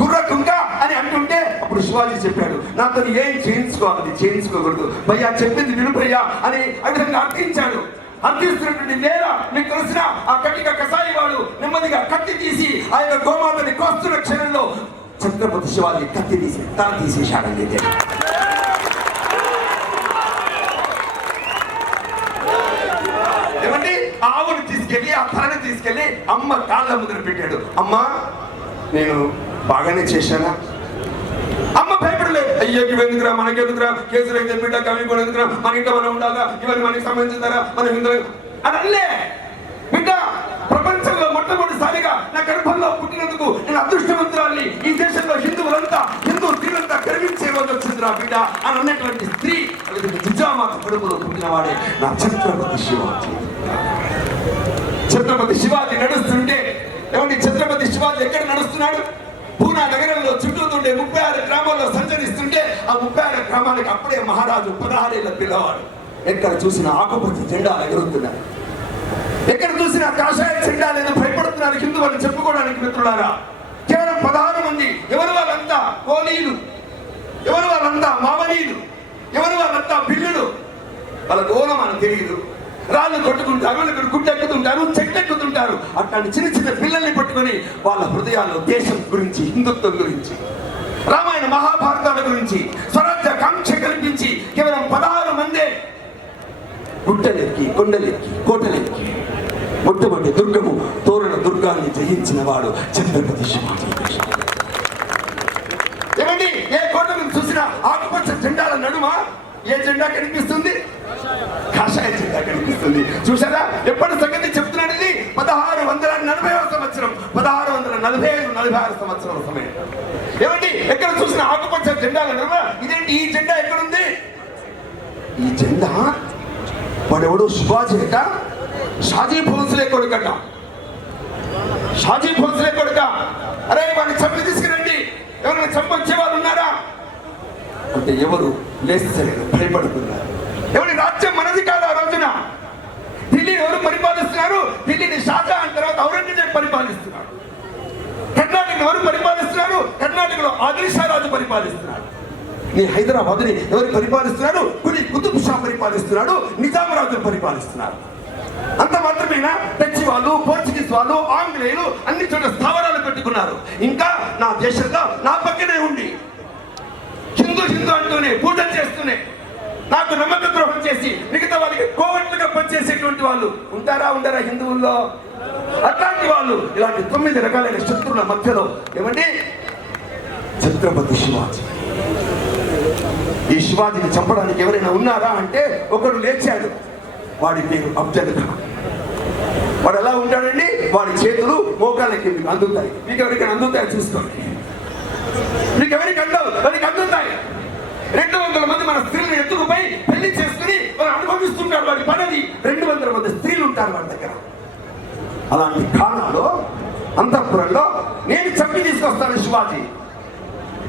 కుర్ర కుంక అని అంటుంటే అప్పుడు శివాజీ చెప్పాడు, నాతో ఏం చేయించుకోవాలి, చేయించుకోకూడదు భయ్యా, చెప్పింది వినుపయ్యా అని ఆ విధంగా అర్థించాడు. అర్థిస్తున్నటువంటి నేల మీకు తెలిసిన ఆ కటిక కసాయి వాడు నెమ్మదిగా కత్తి తీసి ఆ యొక్క గోమాతని కోస్తున్న క్షణంలో ఛత్రపతి శివాజీ కత్తి తీసి తల తీసేశాడని. ఏమండి, ఆవుని తీసుకెళ్లి ఆ తలని తీసుకెళ్లి అమ్మ కాళ్ళ ముద్ర పెట్టాడు. అమ్మా, నేను బాగానే చేశానా? అమ్మ భయపడలేదు. అయ్యో ఇవెందుకురా, మనకెందుకురా, కేసులు అయితే బిడ్డ కవి కూడా ఎందుకురా, మన ఇంట్లో మనం ఉండాలా, ఇవన్నీ మనకి సంబంధించారా, మనం హిందువు అని అల్లే. బిడ్డ, ప్రపంచంలో మొట్టమొదటిసారిగా నా గర్భంలో పుట్టినందుకు నేను అదృష్టవంతురాల్ని, ఈ దేశంలో హిందువులంతా స్త్రీలంతా గర్వించే రోజు వచ్చిందిరా బిడ్డ అని అన్నటువంటి స్త్రీ జిజామాత కడుపులో పుట్టినవాడే నా ఛత్రపతి శివాజీ. ఛత్రపతి శివాజీ నడుస్తుంటే ఏమండి, ఛత్రపతి శివాజీ ఎక్కడ నడుస్తున్నాడు? పూనా నగరంలో చుట్టూతుండే 36 గ్రామాల్లో సంచరిస్తుంటే ఆ 36 గ్రామాలకు అప్పుడే మహారాజు 16 ఏళ్ళ పిల్లవాడు. ఎక్కడ చూసినా ఆకుపచ్చ జెండాలు ఎగురుతున్నారు, ఎక్కడ చూసినా కాషాయ జెండాలను భయపడుతున్నారు హిందూ వాళ్ళు చెప్పుకోవడానికి. మిత్రులారా, కేవలం 16 మంది. ఎవరు వాళ్ళంతా? కోలీలు. ఎవరు వాళ్ళంతా? మామనీయులు. ఎవరు వాళ్ళంతా? బిల్లులు. వాళ్ళకు ఓనమానం తెలియదు, రాళ్ళు కొట్టుకుంటారు, గుడ్డెక్కుతుంటారు, చెట్టెక్కుతుంటారు. అట్లాంటి చిన్న చిన్న పిల్లల్ని పట్టుకొని వాళ్ళ హృదయాల్లో దేశం గురించి, హిందుత్వం గురించి, రామాయణ మహాభారతాల గురించి, స్వరాజ్య కాంక్ష కల్పించి కేవలం 16 మందే గుట్టలెక్కి, కొండలెక్కి, కోటలెక్కి మొట్టమొదటి దుర్గము తోరణ దుర్గాన్ని జయించిన వాడు ఛత్రపతి శివాజీ. ఏమండి, ఏ కోట మీరు చూసినా ఆకుపచ్చ జెండాల నడుమ ఏ జెండా కనిపిస్తుంది? కాషాయ జెండా కనిపిస్తుంది. చూసారా? ఎప్పటి సంగతి చెప్తున్నాడు ఇది? 1640వ సంవత్సరం, 1645-46 సంవత్సరం సమయం. ఏమండి, ఎక్కడ చూసిన ఆకుపచ్చ జెండాల నడుమ ఇదేంటి? ఈ జెండా ఎక్కడుంది? ఈ జెండా వాడెవడు? శివాజీ అట, షాజీ భోన్స్లే కొడుకట. షాజీ భోన్స్లే కొడుక. అరే వాడిని చంపి తీసుకురండి, ఎవరైనా చంపొచ్చే వాళ్ళు ఉన్నారా అంటే ఎవరు లేస్తలేరు, భయపడుతున్నారు. ఎవరి రాజ్యం మనది కాదు. ఆ రోజున ఢిల్లీ ఎవరు పరిపాలిస్తున్నారు? ఢిల్లీని షాజహాన్ తర్వాత ఔరంగజేబ్ పరిపాలిస్తున్నాడు. కర్ణాటక ఎవరు పరిపాలిస్తున్నారు? కర్ణాటకలో ఆదిల్ షా రాజు పరిపాలిస్తున్నాడు. ఈ హైదరాబాద్ ని ఎవరు పరిపాలిస్తున్నారు? కులీ కుతుబ్ షా పరిపాలిస్తున్నాడు. నిజాం రాజు పరిపాలిస్తున్నారు. అంత మాత్రమేనా? డచ్ వాళ్ళు, పోర్చుగీస్ వాళ్ళు, ఆంగ్లేయులు అన్ని చోట్ల స్థావరాలు పెట్టుకున్నారు. ఇంకా నా దేశంలో నా పక్కనే ఉండి హిందూ హిందూ అంటూనే పూజలు చేస్తూనే నాకు నమ్మక ద్రోహం చేసి మిగతా వాళ్ళకి కోవట్లుగా పనిచేసేటువంటి వాళ్ళు ఉంటారా ఉండరా హిందువుల్లో? అట్లాంటి వాళ్ళు ఇలాంటి 9 రకాలైన శత్రువుల మధ్యలో ఏమండి ఛత్రపతి శివాజీ. ఈ శివాజీని చంపడానికి ఎవరైనా ఉన్నారా అంటే ఒకడు లేచాడు. వాడి పేరు అఫ్జల్ ఖాన్. వాడు ఎలా ఉంటాడండి? వాడి చేతులు మోకాళ్ళకి మీకు అందుతాయి. మీకు ఎవరికైనా అందుతాయి చూసుకోండి. మీకు ఎవరికి అందవు? వాడికి అందుతాయి. 200 మంది మన స్త్రీలను ఎత్తుకుపోయి పెళ్లి చేసుకుని వాళ్ళు అనుభవిస్తుంటారు. వాడి పదవి 200 మంది స్త్రీలు ఉంటారు వాడి దగ్గర. అలాంటి ఖానాలో అంతఃపురంలో నేను చంపి తీసుకొస్తాను శివాజీ,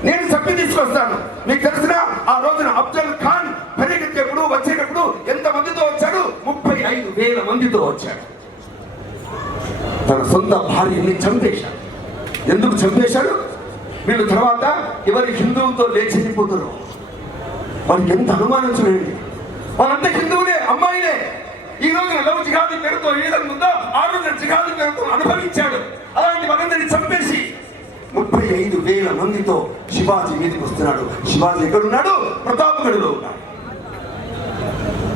నేను చంపి తీసుకొస్తాను. మీకు తెలిసిన ఆ రోజున అఫ్జల్ ఖాన్ పరిగెత్తేప్పుడు వచ్చేటప్పుడు ఎంత మందితో వచ్చాడు? 35,000 మందితో వచ్చాడు. తన సొంత భార్యని చంపేశాడు. ఎందుకు చంపేశాడు? వీళ్ళు తర్వాత ఎవరి హిందువులతో లేచిపోతారు. వాళ్ళకి ఎంత అనుమానం చూడండి. వాళ్ళంతా హిందువులే, అమ్మాయిలే. ఈ రోజున లవ్ జిహాదీ పేరుతో ఏదనుందో ఆ రోజున జిహాదీ పేరుతో అనుభవించాడు. అలాంటి వాళ్ళందరినీ చంపేసి 35,000 మందితో శివాజీ మీదకి వస్తున్నాడు. శివాజీ ఎక్కడున్నాడు? ప్రతాప్గఢ్లో ఉన్నాడు.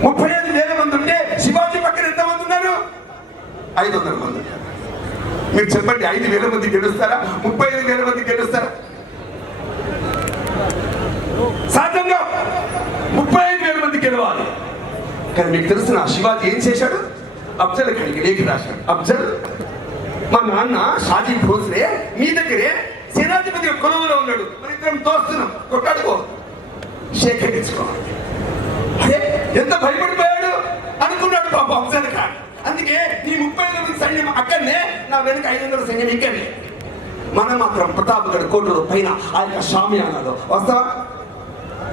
35,000 మంది ఉంటే శివాజీ పక్కన ఎంతమంది ఉన్నారు? 500 మంది ఉన్నారు. మీరు చెప్పండి, 5,000 మంది గెలుస్తారా? 35,000 మంది గెలుస్తారా? సాధ్యంగా 35,000 మంది గెలవాలి. కానీ మీకు తెలిసిన శివాజీ ఏం చేశాడు? అఫ్జల్ ఖాన్కి లేఖ రాశాడు. అఫ్జల్, మా నాన్న షాజీ భోస్లే మీ దగ్గరే సేనాధిపతి కొలువులో ఉన్నాడు. మన ఇద్దరం తోస్తున్నాం, కొట్టాడుకో, సేకరించుకో. అదే ఎంత భయపడిపోయాడు అనుకున్నాడు పాప అఫ్జల్ ఖాన్. అందుకే ఈ 35,000 మంది సైన్యం అక్కడనే, నా వెనుక 500 సైన్యం ఇక్కడనే. మనం మాత్రం ప్రతాప్గఢ్ కోటలో పైన ఆ యొక్క షామియానాలో వస్తావా?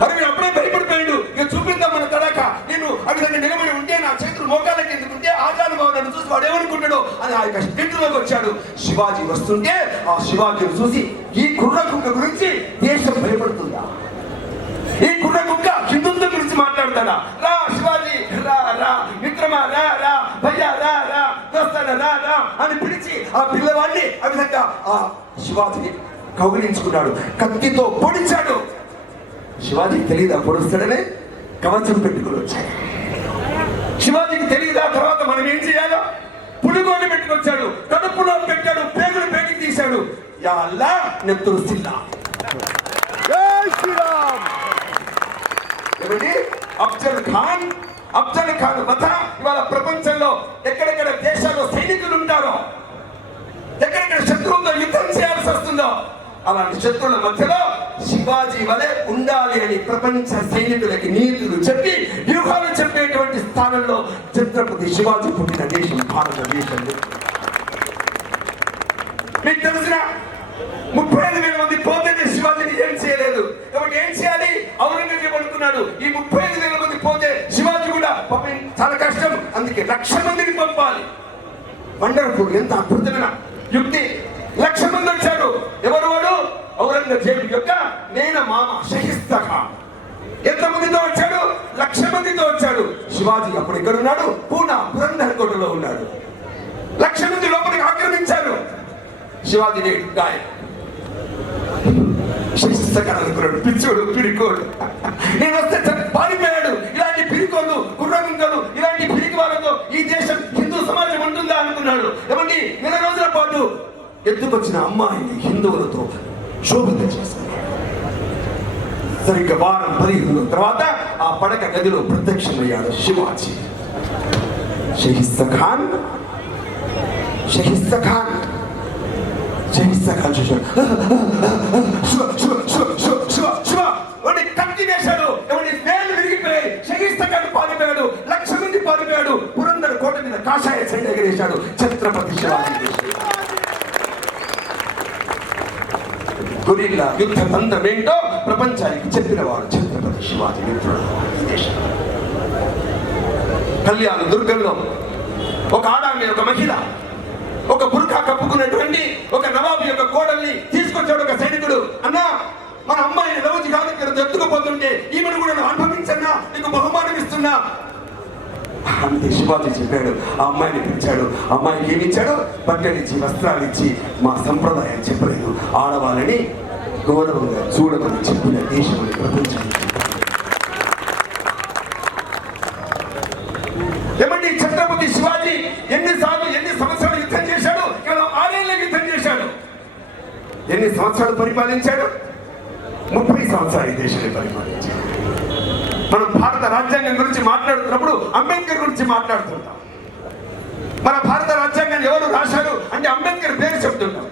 అరే మీరు అప్పుడే భయపడిపోయాడు. ఇక చూపిద్దాం మన తడాక. నేను అక్కడ నిలబడి ఉంటే నా చేతులు మోకాళ్ళ కిందకు ఉంటే ఆజానుభావు నన్ను చూసి వాడు ఏమనుకుంటాడు అని ఆ యొక్క స్టేట్లోకి వచ్చాడు. శివాజీ వస్తుంటే ఆ శివాజీని చూసి ఈ కుర్ర కుక్క గురించి దేశం భయపడుతుందా? ఈ కుర్ర కుక్క హిందుత్వం గురించి మాట్లాడతాడా? రా శివాజీ, రా రా మిత్రమా, రా రా భయ్యా, రా రా దోస్తానా, రా రా అని పిలిచి ఆ పిల్లవాడిని ఆ విధంగా ఆ శివాజీని కౌగిలించుకున్నాడు. కత్తితో పొడిచాడు. శివాజీకి తెలియదా పొడుస్తాడనే? కవచం పెట్టుకుని వచ్చాడు. శివాజీకి తెలియదా తర్వాత మనం ఏం చేయాలో? పులిగోని పెట్టుకొచ్చాడు, కడుపులో పెట్టాడు, పేగులు పేగి తీశాడు. యా అల్లా నెత్తురు సిల్లా. అఫ్జల్ ఖాన్ వధ ఇవాళ ప్రపంచంలో ఎక్కడెక్కడ దేశాల్లో సైనికులు ఉంటారో, ఎక్కడెక్కడ శత్రువులతో యుద్ధం చేయాల్సి వస్తుందో, అలాంటి శత్రువుల మధ్యలో శివాజీ వలె ఉండాలి అని ప్రపంచ సైనికులకి నీతులు చెప్పి వ్యూహాలు చెప్పేటువంటి స్థానంలో ఛత్రపతి శివాజీ పుట్టిన దేశం భారతదేశం. మీకు తెలిసిన 35,000 మంది పోతే శివాజీని ఏం చేయలేదు. కాబట్టి ఏం చేయాలి? ఔరంగజేబు అనుకున్నాడు ఈ 35,000 మంది పోతే శివాజీ కూడా చాలా కష్టం, అందుకే 1,00,000 మందిని పంపాలి. వండర్ఫుల్, ఎంత అద్భుతమైన యుక్తి. 1,00,000 మంది వచ్చారు. ఎవరు వాడు? ఔరంగజేబు యొక్క మేనమామ షహిస్తా ఖాన్. ఎంతమందితో వచ్చాడు? 1,00,000 మందితో వచ్చాడు. శివాజీ అప్పుడు ఎక్కడున్నాడు? పూనా పురంధర్ కోటలో ఉన్నాడు. 1,00,000 మంది లోపలికి ఆక్రమించారు. శివాజీ నేడు గాయం. షహిస్తా ఖాన్ అనుకున్నాడు, పిచ్చోడు, పిరికోడు, నేను వస్తే పారిపోయాడు. ఇలాంటి పిరికోలు, కుర్రగుంకలు, ఇలాంటి పిరికి వాళ్ళతో ఈ దేశం హిందూ సమాజం ఉంటుందా అనుకున్నాడు. ఏమండి నెల రోజుల పాటు ఎత్తుకొచ్చిన అమ్మాయిని హిందువులతో శోభిత చేశారు. సరిగ్గా వారం 15 రోజుల తర్వాత ఆ పడక గదిలో ప్రత్యక్షమయ్యాడు శివాజీ. షహిస్తా ఖాన్ చూశాడు. కత్తి వేశాడు. వేలు విరిగిపోయాయి. షహిస్తా ఖాన్ పారిపోయాడు. 1,00,000 మంది పారిపోయాడు. పురందర్ కోట మీద కాషాయ సైన్ ఎగరేశాడు ఛత్రపతి శివాజీ. గురిల్లా యుద్ధ తంత్రం ఏంటో ప్రపంచానికి చెప్పినవాడు ఛత్రపతి శివాజీ మిత్రుడు. కళ్యాణ దుర్గంలో ఒక ఆడాన్ని, ఒక మహిళ, ఒక బుర్ఖా కప్పుకున్నటువంటి ఒక నవాబు యొక్క కోడల్ని తీసుకొచ్చాడు ఒక సైనికుడు. అన్నా, మన అమ్మాయిని రోజు కాదు ఎత్తుకుపోతుంటే ఈమెను కూడా అనుభవించన్నా, నీకు బహుమానం ఇస్తున్నా అంతే. శివాజీ చెప్పాడు. ఆ అమ్మాయిని పిలిచాడు. అమ్మాయికి ఏమి ఇచ్చాడు? బట్టలిచ్చి, వస్త్రాలు ఇచ్చి, మా సంప్రదాయం చెప్పలేదు, ఆడవాళ్ళని గౌరవంగా చూడమని చెప్పిన దేశం ప్రపంచం. ఏమండి, ఛత్రపతి శివాజీ ఎన్ని సంవత్సరాలు యుద్ధం చేశాడు? కేవలం 6 ఏళ్ళ యుద్ధం చేశాడు. ఎన్ని సంవత్సరాలు పరిపాలించాడు? 30 సంవత్సరాలు ఈ దేశాన్ని పరిపాలించాడు. మనం భారత రాజ్యాంగం గురించి మాట్లాడుతున్నప్పుడు అంబేద్కర్ గురించి మాట్లాడుతుంటాం. మన భారత రాజ్యాంగాన్ని ఎవరు రాశారు అంటే అంబేద్కర్ పేరు చెప్తుంటాం.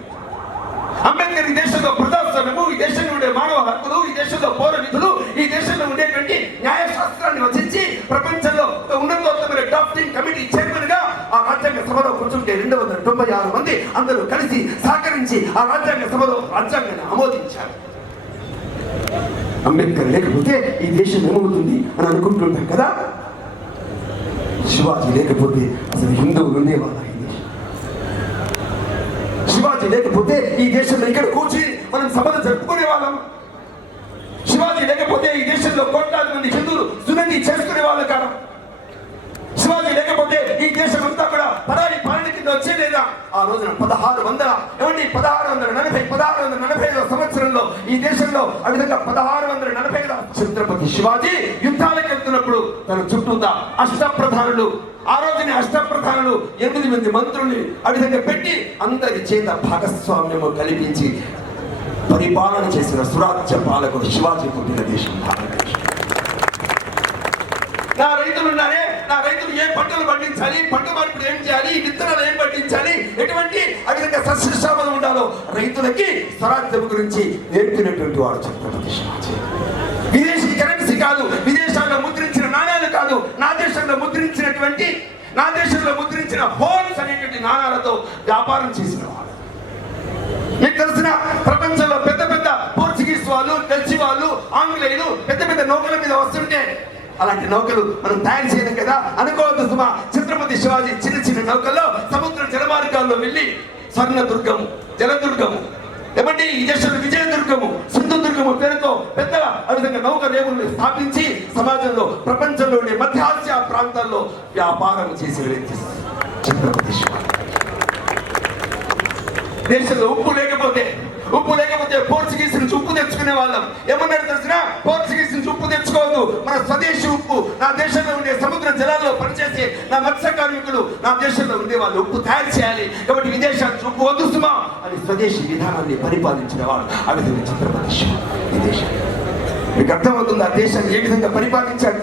అంబేద్కర్ ఈ దేశంలో ప్రజాస్వామ్యము, ఈ దేశంలో ఉండే మానవ హక్కులు, ఈ దేశంలో పౌర విధులు, ఈ దేశంలో ఉండేటువంటి న్యాయశాస్త్రాన్ని రచించి ప్రపంచంలో ఉన్నతోత్తమైన డ్రాఫ్టింగ్ కమిటీ చైర్మన్ గా ఆ రాజ్యాంగ సభలో కూర్చుంటే 296 మంది అందరూ కలిసి సహకరించి ఆ రాజ్యాంగ సభలో రాజ్యాంగాన్ని ఆమోదించారు. అంబేద్కర్ లేకపోతే ఈ దేశం ఏమవుతుంది అని అనుకుంటుంటాం కదా. శివాజీ లేకపోతే అసలు హిందువులు ఉండేవాళ్ళ ఈ దేశం. శివాజీ లేకపోతే ఈ దేశంలో ఇక్కడ కూర్చి మనం సభలు జరుపుకునే వాళ్ళం. శివాజీ లేకపోతే ఈ దేశంలో 1,00,000 మంది హిందువులు సున్నతి చేసుకునే వాళ్ళు కాదు. శివాజీ లేకపోతే ఈ దేశం అంతా కూడా పరాయి పాలన కింద వచ్చేలేదా? ఆ రోజున 1640 సంవత్సరంలో ఈ దేశంలో ఆ విధంగా 1640 ఛత్రపతి శివాజీ యుద్ధాలకు వెళ్తున్నప్పుడు తన చుట్టూతా అష్టప్రధానులు, ఆ రోజుని అష్టప్రధానులు 8 మంది మంత్రుల్ని ఆ విధంగా పెట్టి అందరి చేత భాగస్వామ్యము కల్పించి పరిపాలన చేసిన సురాజ్య పాలకుడు శివాజీ పుట్టిన దేశం భారతదేశం. నా రైతులు ఉన్నారే, నా రైతులు ఏ పంటలు పండించాలి, పంట మార్పిడి ఏం చేయాలి, విత్తనాలు ఏం పండించాలి, ఎటువంటి ఆ విధంగా సస్యశ్యామలం ఉండాలో రైతులకి స్వరాజ్యం గురించి నేర్పినటువంటి వాడు ఛత్రపతి శివాజీ. విదేశీ కరెన్సీ కాదు, విదేశాల్లో ముద్రించిన నాణ్యాలు కాదు, నా దేశంలో ముద్రించిన హోల్స్ అనేటువంటి నాణాలతో వ్యాపారం చేసిన వాడు. మీకు తెలిసిన ప్రపంచంలో పెద్ద పెద్ద పోర్చుగీస్ వాళ్ళు, డచ్ వాళ్ళు, ఆంగ్లేయులు పెద్ద పెద్ద నౌకల మీద వస్తుంటే అలాంటి నౌకలు మనం తయారు చేయలేం కదా అనుకోవద్దు సుమా. ఛత్రపతి శివాజీ చిన్న చిన్న నౌకల్లో సముద్ర జలమార్గాల్లో వెళ్ళి స్వర్ణదుర్గము, జలదుర్గము, ఏమంటే ఈ దేశంలో విజయదుర్గము, సింధుదుర్గము పేరుతో పెద్ద ఆ విధంగా నౌక రేవులను స్థాపించి సమాజంలో ప్రపంచంలో ఉండే మధ్య ఆసియా ప్రాంతాల్లో వ్యాపారం చేసిన వ్యక్తి ఛత్రపతి శివాజీ. దేశంలో ఉప్పు లేకపోతే పోర్చుగీస్ నుంచి ఉప్పు తెచ్చుకునే వాళ్ళం. ఏమన్నారు తెలిసిన? పోర్చుగీస్ నుంచి ఉప్పు తెచ్చుకోవద్దు, మన స్వదేశీ ఉప్పు, నా దేశంలో ఉండే సముద్ర జలాల్లో పనిచేసే నా మత్స్య కార్మికులు నా దేశంలో ఉండే వాళ్ళు ఉప్పు తయారు చేయాలి, కాబట్టి విదేశాల నుంచి ఉప్పు వద్దు సుమా అని స్వదేశీ విధానాన్ని పరిపాలించిన వాడు ఆ విధంగా ఛత్రపతి శివాజీ. ఈ దేశం మీకు అర్థమవుతుంది ఆ దేశాన్ని ఏ విధంగా పరిపాలించాడు.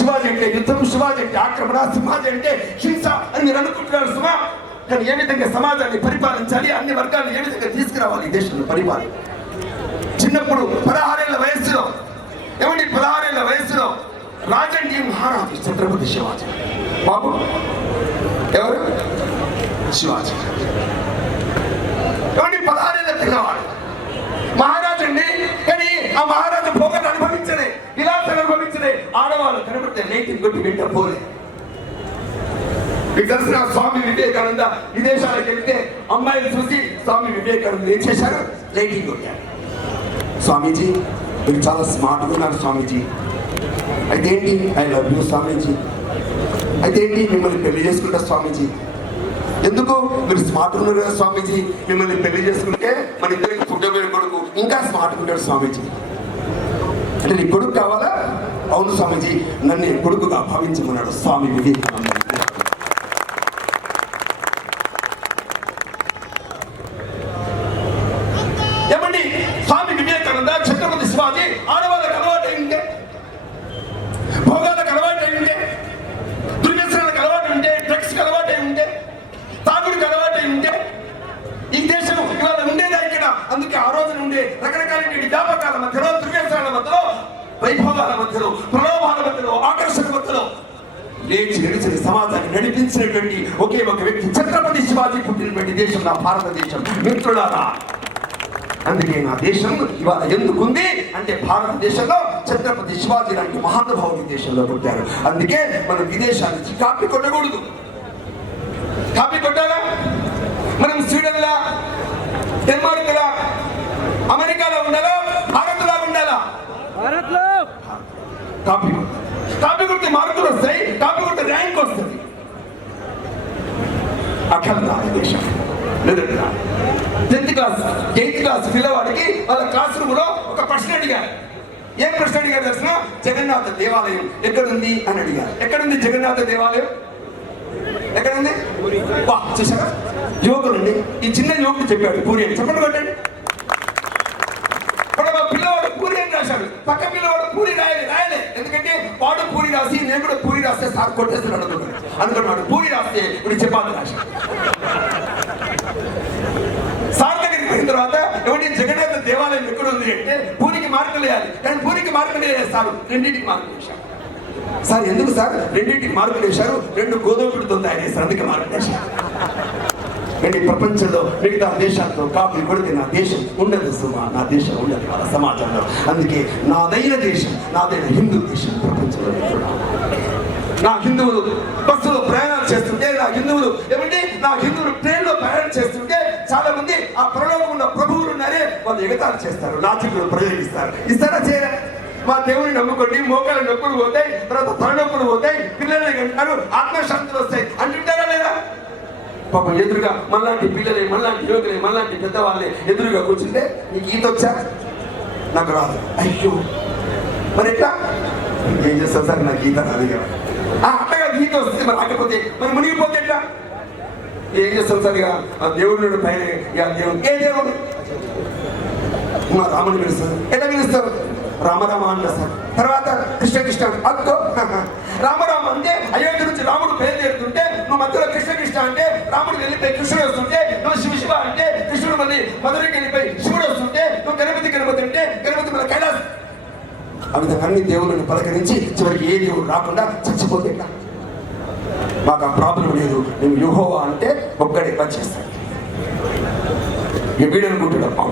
శివాజీ అంటే యుద్ధం, శివాజీ అంటే ఆక్రమణ, శివాజీ అంటే హింస అని మీరు అనుకుంటున్నారు సుమా. కానీ ఏ విధంగా సమాజాన్ని పరిపాలించాలి, అన్ని వర్గాలను ఏ విధంగా తీసుకురావాలి ఈ దేశంలో పరిపాలన. చిన్నప్పుడు 16 ఏళ్ల వయస్సులో, 16 ఏళ్ల వయస్సులో రాజండి మహారాజు ఛత్రపతి శివాజీ. బాబు ఎవరు? శివాజీ. 16 ఏళ్ళ పిల్లవాడు మహారాజు అండి. కానీ ఆ మహారాజు భోగం అనుభవించలే, విలాసాలు అనుభవించలే. ఆడవాళ్ళు కనబడితే లేటిని కొట్టి వెంట పోలే. మీకు తెలిసిన స్వామి వివేకానంద విదేశాలకు వెళ్తే అమ్మాయిలు చూసి స్వామి వివేకానంద ఏం చేశారు? లైటింగ్ కొట్టారు. స్వామీజీ మీరు చాలా స్మార్ట్గా ఉన్నారు స్వామీజీ. అయితే ఏంటి? ఐ లవ్ యూ స్వామీజీ. అయితే ఏంటి? మిమ్మల్ని పెళ్లి చేసుకుంటా స్వామీజీ. ఎందుకు? మీరు స్మార్ట్ ఉన్నారు కదా స్వామీజీ, మిమ్మల్ని పెళ్లి చేసుకుంటే మన ఇద్దరికి పుట్టబోయే కొడుకు ఇంకా స్మార్ట్ ఉంటాడు స్వామీజీ. అంటే నీ కొడుకు కావాలా? అవును స్వామీజీ, నన్ను కొడుకుగా భావించమన్నాడు స్వామి వివేకానంద. కదా. అందుకే ఆ రోజు నుండి రకరకాలైన జ్ఞాపకాల మధ్యలో, దుర్వ్యసనాల మధ్యలో, వైభవాల మధ్యలో, ప్రలోభాల మధ్యలో, ఆకర్షణ మధ్యలో లేచి నిలిచిన సమాజాన్ని నడిపించినటువంటి ఒకే ఒక వ్యక్తి ఛత్రపతి శివాజీ పుట్టినటువంటి దేశం నా భారతదేశం. మిత్రులారా, అందుకే నా దేశం ఇవాళ ఎందుకుంది అంటే భారతదేశంలో ఛత్రపతి శివాజీ లాంటి మహానుభావులు దేశంలో పుట్టారు. అందుకే మనం విదేశాల నుంచి కాపీ కొట్టకూడదు. కాపీ కొట్టాలా? మనం స్వీడన్లా, డెన్మార్క్లా, అమెరికాలో ఉండాలా, భారత్లో ఉండాలా? కాపీ కొడితే మార్కులు వస్తాయి, కాపీ కొడితే ర్యాంక్ వస్తుంది. అఖండ దేశం లేదంటా 10th క్లాస్ 8th క్లాస్ పిల్లవాడికి వాళ్ళ క్లాస్ రూమ్ లో ఒక ప్రశ్న అడిగారు. ఏం ప్రశ్న అడిగారు తెలిసిన? జగన్నాథ దేవాలయం ఎక్కడుంది అని అడిగారు. ఎక్కడుంది జగన్నాథ దేవాలయం? ఎక్కడుంది? వా చూసారా, యువకులండి. ఈ చిన్న యువకుడు చెప్పాడు పూరి అని. చెప్పండి కొట్టండి. పిల్లవాడు పూరి అని రాశాడు, పక్క పిల్లవాడు పూరి రాయలే. ఎందుకంటే వాడు పూరి రాసి నేను కూడా పూరి రాస్తే సార్ కొట్టేస్తున్నాడు అనుకున్నాడు. పూరి రాస్తే ఇప్పుడు చపాతి రాశాడు. సార్ దగ్గరికి పోయిన తర్వాత ఎవరి జగన్నాథ దేవాలయం ఎక్కడ ఉంది అంటే పూరికి మార్కులు వేయాలి. కానీ పూరికి మార్కులు వేయాలి సార్, రెండింటికి మార్కులు వేశారు. సార్ ఎందుకు సార్ రెండింటికి మార్కులు వేశారు? 2 గోధుమలతో తయారు చేశారు, అందుకే మార్కులు వేశారు. కానీ ప్రపంచంలో మిగతా దేశాలతో కాపీ కొడితే నా దేశం ఉండదు సుమా, నా దేశం ఉండదు వాళ్ళ సమాజంలో. అందుకే నాదైన దేశం, నాదైన హిందూ దేశం ప్రపంచంలో. నా హిందువులు బస్సులో ప్రయాణాలు చేస్తుంటే, నా హిందువులు ట్రైన్లో ప్రయాణం చేస్తుంటే చాలా మంది ఆ ప్రలోభంలో ప్రభువులు ఉన్నారే వాళ్ళు ఎగతాళి చేస్తారు, లాజిక్లు ప్రయోగిస్తారు. ఇస్తారా చేయరా? మా దేవుని నమ్ముకోండి, మోకాల నొప్పులు పోతాయి, తర్వాత తలనొప్పులు పోతాయి, పిల్లల్ని కంటారు, ఆత్మశాంతులు వస్తాయి అంటుంటారా లేదా? పాపం ఎదురుగా మనలాంటి పిల్లలే, మనలాంటి యువకులే, మనలాంటి పెద్దవాళ్ళే ఎదురుగా కూర్చుంటే నీకు ఈత వచ్చా? నాకు రాదు. అయ్యో మరి ఎట్లా? ఏం చేస్తాను సార్, నాకు ఈత రాదు. అట్టగా ఈత వస్తుంది మరి, రాకపోతే మరి మునిగిపోతే ఎట్లా? ఏం చేస్తాం సార్? ఇక ఆ దేవుడు పైన దేవుడు ఏ దేవుడు? మా రాముని పిలుస్తారు. ఎట్లా పిలుస్తారు? రామరామ అన్నారు. తర్వాత కృష్ణ కృష్ణ అక్కో రామరామ అంటే అయోధ్య నుంచి రాముడు బయలుదేరుతుంటే నువ్వు మధ్యలో కృష్ణ కృష్ణ అంటే రాముడు వెళ్ళిపోయి కృష్ణుడు వస్తుంటే, నువ్వు శివ శివ అంటే కృష్ణుడు మళ్ళీ మధురైకి వెళ్ళిపోయి శివుడు వస్తుంటే, నువ్వు గణపతి అంటే గణపతి మన కైలాసం. ఆ విధంగా అన్ని దేవుళ్ళని పలకరించి చివరికి ఏ దేవుడు రాకుండా చచ్చిపోతే మాకు ఆ ప్రాబ్లం లేదు. నేను యెహోవా అంటే ఒక్కడే పనిచేస్తాను. ఇక వీడనుకుంటాడు అబ్బా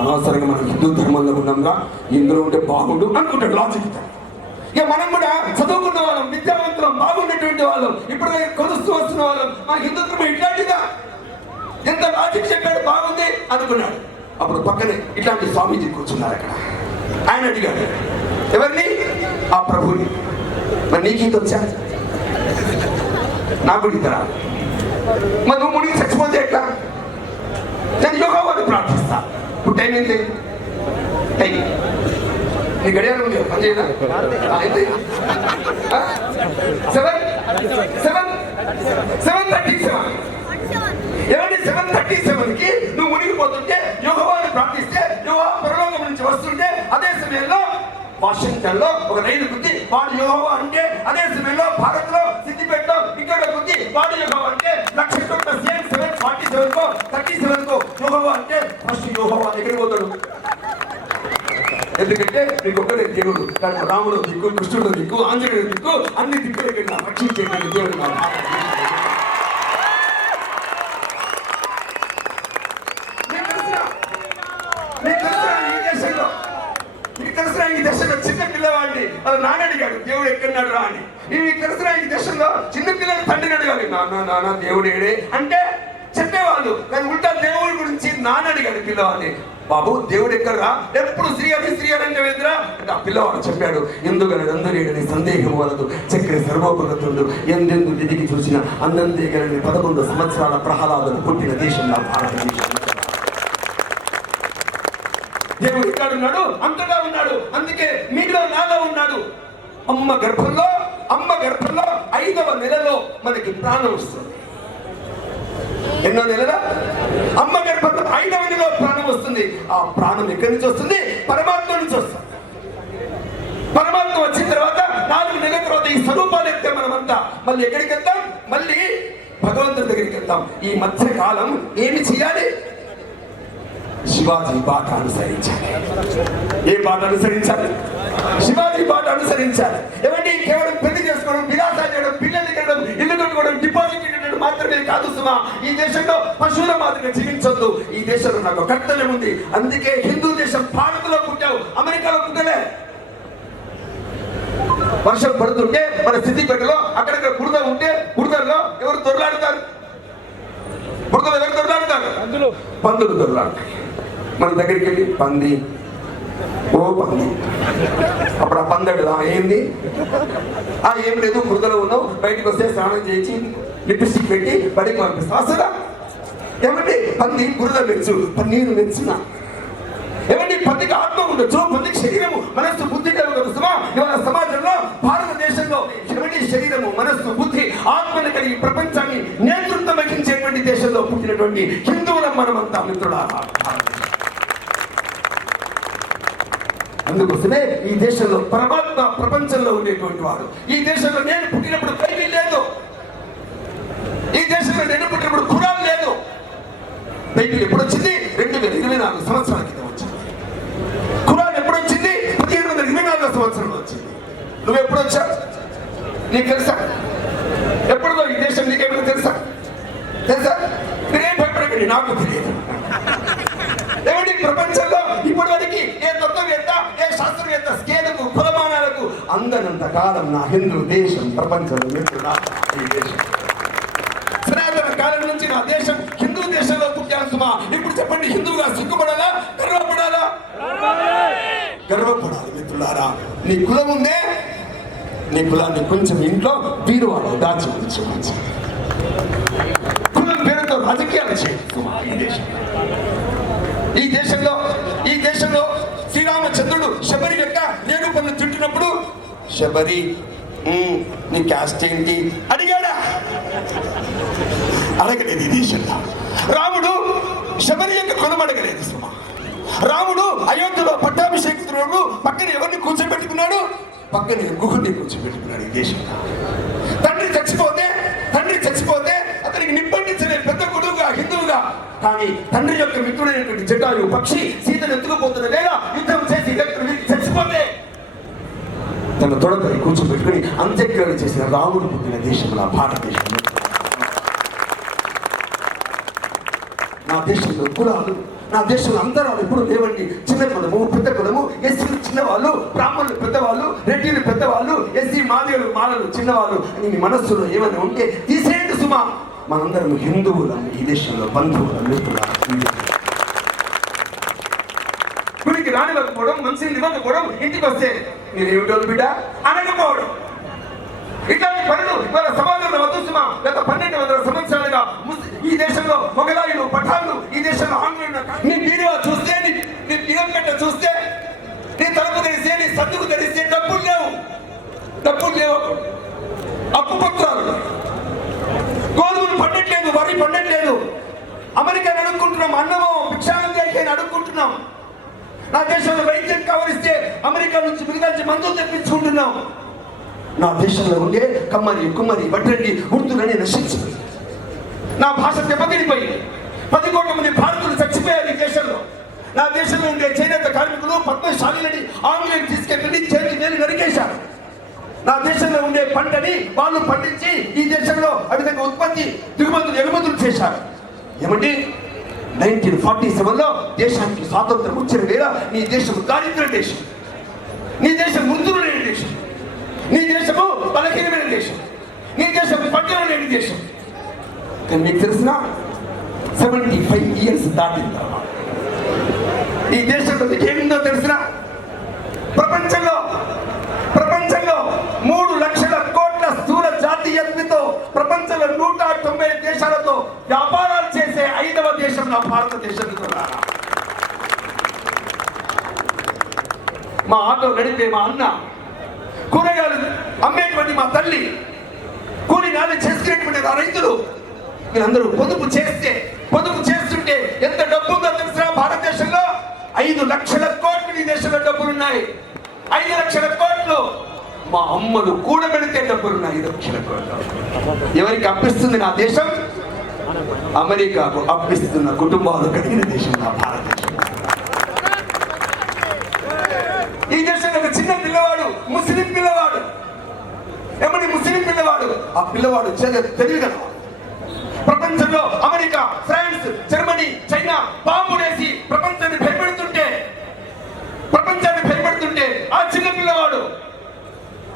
అనవసరంగా మనం హిందూ ధర్మంలో ఉన్నాంగా, ఇందులో ఉంటే బాగుండు అనుకుంటాడు లాజిక్. ఇక మనం కూడా చదువుకున్న వాళ్ళం, విద్యావంతులం, బాగున్నటువంటి వాళ్ళం, ఇప్పుడు కొలుస్తూ వస్తున్న వాళ్ళం, మా హిందుత్వం ఇట్లాంటిదా? ఎంత లాజిక్ చెప్పాడు, బాగుంది అనుకున్నాడు. అప్పుడు పక్కనే ఇట్లాంటి స్వామీజీ కూర్చున్నారు అక్కడ. ఆయన అడిగాడు ఎవరిని? ఆ ప్రభుని. మరి నీకు ఈత వచ్చా? నాకు ఇతరా? మరి నువ్వు మునిగి చచ్చిపోతే ఎట్లా? నేను యోగావాన్ని ప్రార్థిస్తా. ఇప్పుడు టైం ఏంటి? టైం నీ గడియారం ఉంది, పని చేయదా? 7:37 ఏమంటే 7:37కి నువ్వు మునిగిపోతుంటే యోగవాన్ని ప్రార్థిస్తే యోగా పరలోకం నుంచి వస్తుంటే అదే సమయంలో వాషింగ్టన్ లో ఒక రైలు గుద్ది వాడు యోగవా అంటే, అదే సమయంలో భారత్ లో సిద్దిపేటలో ఇక్కడ గుద్ది వాడు యోగవా అంటే, 37 యోగవా అంటే ఫస్ట్ యోగవా ఎక్కడికి పోతాడు? ఎందుకంటే నీకు ఒక్కడే దేవుడు. కానీ రాముడు దిక్కు, కృష్ణుడు దిక్కు, ఆంజనేయుడు దిక్కు, అన్ని దిక్కులు రక్షించేటువంటి దేవుడు కాదు. ఈ దశలో చిన్న పిల్లవాడిని అది నాన్న అడిగాడు, దేవుడు ఎక్కడున్నాడు రా అని. ఈ తెలుసురా ఈ దశలో చిన్న పిల్లలు తండ్రిని అడిగాడు, నాన్న నాన్న దేవుడేడే అంటే చెప్పేవాళ్ళు. కానీ ఉల్టా దేవుడి గురించి నాన్న అడిగాడు పిల్లవాడిని, బాబు దేవుడు ఎక్కడరా? ఎప్పుడు శ్రీ అంటే వేదిరా అంటే ఆ పిల్లవాడు చెప్పాడు, ఎందుకని నందులేడని సందేహం వలదు, చక్ర సర్వోపగతుండు ఎందెందు వెతికి చూసిన అన్నందేగలని 11 సంవత్సరాల ప్రహ్లాదను పుట్టిన దేశం నా భారతదేశం. దేవుడు ఇక్కడ ఉన్నాడు, అంతటా ఉన్నాడు, అందుకే మీలో నాలో ఉన్నాడు. అమ్మ గర్భంలో 5వ నెలలో మనకి ప్రాణం వస్తుంది. ఎన్నో నెలల? అమ్మ గర్భంలో 5వ నెలలో ప్రాణం వస్తుంది. ఆ ప్రాణం ఎక్కడి నుంచి వస్తుంది? పరమాత్మ నుంచి వస్తుంది. పరమాత్మ వచ్చిన తర్వాత 4 నెలల తర్వాత ఈ స్వరూపాలు ఎత్తే మనమంతా మళ్ళీ ఎక్కడికి వెళ్తాం? మళ్ళీ భగవంతుడి దగ్గరికి వెళ్తాం. ఈ మధ్య కాలం ఏమి చేయాలి? శివాజీ బాట అనుసరించాలి. ఏ బాట అనుసరించాలి? శివాజీ బాట అనుసరించాలి. ఏమంటే కేవలం పెళ్లి చేసుకోవడం, విలాసాలు చేయడం, పిల్లలు చేయడం, ఇల్లు కట్టుకోవడం, డిపాజిట్ చేయడం మాత్రమే కాదు సుమా. ఈ దేశంలో పశువుల మాదిరిగా జీవించొద్దు. ఈ దేశంలో నాకు కర్తవ్యం ఉంది. అందుకే హిందూ దేశం భారత్లో పుట్టావు, అమెరికాలో పుట్టలే. వర్షం పడుతుంటే మన సిద్దిపేటలో అక్కడక్కడ బురద ఉంటే బురదల్లో ఎవరు దొరలాడుతారు? బురదలో ఎవరు దొరలాడుతారు? పందులు దొరలాడుతాయి. మన దగ్గరికి వెళ్ళి పంది, ఓ పంది, అప్పుడు ఆ పందడు ఏంది? ఏం లేదు, బురదలో ఉన్నావు, బయటకు వస్తే స్నానం చేసి లిప్స్టిక్ పెట్టి బడికి పంపిస్తా. అసలు ఏమంటే పంది బురద మెచ్చు, నీరు మెచ్చునా? ఏమంటే పందికి ఆత్మ ఉండొచ్చు, పందికి శరీరము, మనస్సు, బుద్ధి కలుగుతుమా? ఇవాళ సమాజంలో భారతదేశంలో ఏమంటే శరీరము, మనస్సు, బుద్ధి, ఆత్మని కలిగి ప్రపంచాన్ని నేతృత్వం వహించేటువంటి దేశంలో పుట్టినటువంటి హిందువులం మనమంతా మిత్రులారా. అందుకోసమే ఈ దేశంలో పరమాత్మ ప్రపంచంలో ఉండేటువంటి వాడు. ఈ దేశంలో నేను పుట్టినప్పుడు బైబిల్ లేదు. ఈ దేశంలో నేను పుట్టినప్పుడు ఖురాన్ లేదు. బైబిల్ ఎప్పుడు వచ్చింది? 2024 సంవత్సరాల క్రితం వచ్చింది. ఖురాన్ ఎప్పుడు వచ్చింది? 1724 సంవత్సరంలో వచ్చింది. నువ్వు ఎప్పుడు వచ్చావు? నీకు తెలుసా? ఎప్పుడుదో ఈ దేశం నీకేమైనా తెలుసా? నేనేం భయపడకండి, నాకు తెలియదు. ఏమంటే ప్రపంచంలో ఇప్పటి వరకు ఏ తత్వవేత్త, ఏ శాస్త్రవేత్త స్కేలకు, కులమానాలకు అందనంత కాలం నా హిందూ దేశం ప్రపంచంలో ఈ దేశం సనాతన కాలం నుంచి నా దేశం హిందూ దేశంలో పుట్టాను సుమా. ఇప్పుడు చెప్పండి, హిందువుగా సిగ్గుపడాలా, గర్వపడాలా? గర్వపడాలి మిత్రులారా. నీ కులం ఉందే, నీ కులాన్ని కొంచెం ఇంట్లో బీరువాలో దాచి ఉంచు. కులం పేరుతో రాజకీయాలు చేయదు ఈ దేశంలో శ్రీరామచంద్రుడు శబరి యొక్క రేగు పన్ను తింటున్నప్పుడు, శబరి నీ క్యాస్ట్ ఏంటి అడిగాడా? అడగలేదు. ఈ దేశంలో రాముడు శబరి యొక్క కులం అడగలేదు సుమా. రాముడు అయోధ్యలో పట్టాభిషేకిస్తున్నాడు, పక్కన ఎవరిని కూర్చోబెట్టుకున్నాడు? పక్కన గుహుడిని కూర్చోబెట్టుకున్నాడు. ఈ దేశంలో తండ్రి చచ్చిపోతే అతనికి నిప్పండించలే పెద్ద కొడుకుగా, హిందువుగా. కానీ తండ్రి యొక్క మిత్రుడైనటువంటి జటాయు పక్షి సీతను ఎత్తుకుపోతున్న వేళ యుద్ధం చేసి చచ్చిపోతే తన తొడపై కూర్చోబెట్టుకుని అంత్యక్రియలు చేసిన రాముడు పుట్టిన దేశంలో భారతదేశం. నా దేశంలో కులాలు, నా దేశంలో అంతరాలు ఎప్పుడు లేవండి. చిన్న కులము, పెద్ద కులము, ఎస్సీలు చిన్నవాళ్ళు, బ్రాహ్మణులు పెద్దవాళ్ళు, రెడ్డిలు పెద్దవాళ్ళు, ఎస్సీ మాదిగలు మాలలు చిన్నవాళ్ళు అని నీ మనస్సులో ఏమైనా ఉంటే తీసేయండి సుమా. మనందరం హిందువులం, ఈ దేశంలో బంధువులం, గుడికి రానివ్వకపోవడం, మనిషిని ఇవ్వకపోవడం, ఇంటికి వస్తే మీరు ఏమిటోళ్ళు బిడ్డ అనకపోవడం, ఇట్లాంటి పనులు ఇవాళ సమాజంలో వద్దు సుమా. గత 1200 సంవత్సరాలుగా ఈ దేశంలో మొగలాయులు, పఠాన్లు, ఈ దేశంలో ఆంగ్లేయులు. నీ బీరువా చూస్తే, నీ బియ్యం కట్ట చూస్తే, నీ తలుపు తెరిస్తే, నీ సర్దుకు తెరిస్తే డబ్బులు లేవు, అప్పు పత్రాలు, గోధుమలు పండట్లేదు, వరి పండట్లేదు. అమెరికాని అడుక్కుంటున్నాం, అన్నమో భిక్షాన్ని అడుక్కుంటున్నాం. నా దేశంలో వైద్యం కావలిస్తే అమెరికా నుంచి మిగతా మందులు తెప్పించుకుంటున్నాం. నా దేశంలో ఉండే కమ్మరి, కుమ్మరి, వడ్రంగి, ఉర్దూలని నశించింది. నా భాష దెబ్బతినిపోయింది. 10 కోట్ల మంది భారతీయులు చచ్చిపోయారు ఈ దేశంలో. నా దేశంలో ఉండే చేనేత కార్మికులు, పద్మశాలిని ఆంగ్లేయులు తీసుకెళ్ళి చేతి వేలు నరికేశారు. నా దేశంలో ఉండే పంటని వాళ్ళు పండించి ఈ దేశంలో ఆ విధంగా ఉత్పత్తి, దిగుమతులు, ఎగుమతులు చేశారు. ఏమంటే 1947లో దేశానికి స్వాతంత్రం వచ్చిన వేళ నీ దేశం దారిద్ర దేశం, నీ దేశం ముందులు లేని దేశం, నీ దేశము బలహీనమైన దేశం, నీ దేశం పట్టణం లేని దేశం. కానీ మీకు తెలిసిన 75 ఇయర్స్ దాటిన తర్వాత ఈ దేశంలో మీకు ఏమిందో తెలిసిన, ప్రపంచంలో 3 లక్షల కోట్ల స్థూల జాతీయతతో ప్రపంచంలో 190 దేశాలతో వ్యాపారాలు చేసే 5వ దేశం నా భారతదేశం. మా ఆటో నడిపే మా అన్న, కూరగాయలు అమ్మేటువంటి మా తల్లి, కూలి నాలు చేసుకునేటువంటి ఆ రైతులు, వీళ్ళందరూ పొదుపు చేస్తుంటే ఎంత డబ్బు ఉందో తెలిసిన భారతదేశంలో 5 లక్షల కోట్లు ఈ దేశంలో డబ్బులున్నాయి. 5 లక్షల కోట్లు మా అమ్మలు కూడబెడితే డబ్బులున్నాయి. 5 లక్షల కోట్లు ఎవరికి అప్పిస్తుంది నా దేశం? అమెరికాకు అప్పిస్తున్న కుటుంబాలు కలిగిన దేశం నా భారతదేశం. ఈ దేశంలో ఒక చిన్న పిల్లవాడు, ముస్లిం పిల్లవాడు, ఏమని ముస్లిం పిల్లవాడు, ఆ పిల్లవాడు తెలియగలవాడు. ప్రపంచంలో అమెరికా, ఫ్రాన్స్, జర్మనీ, చైనా బాంబులేసి ప్రపంచాన్ని భయపెడుతుంటే ఆ చిన్న పిల్లవాడు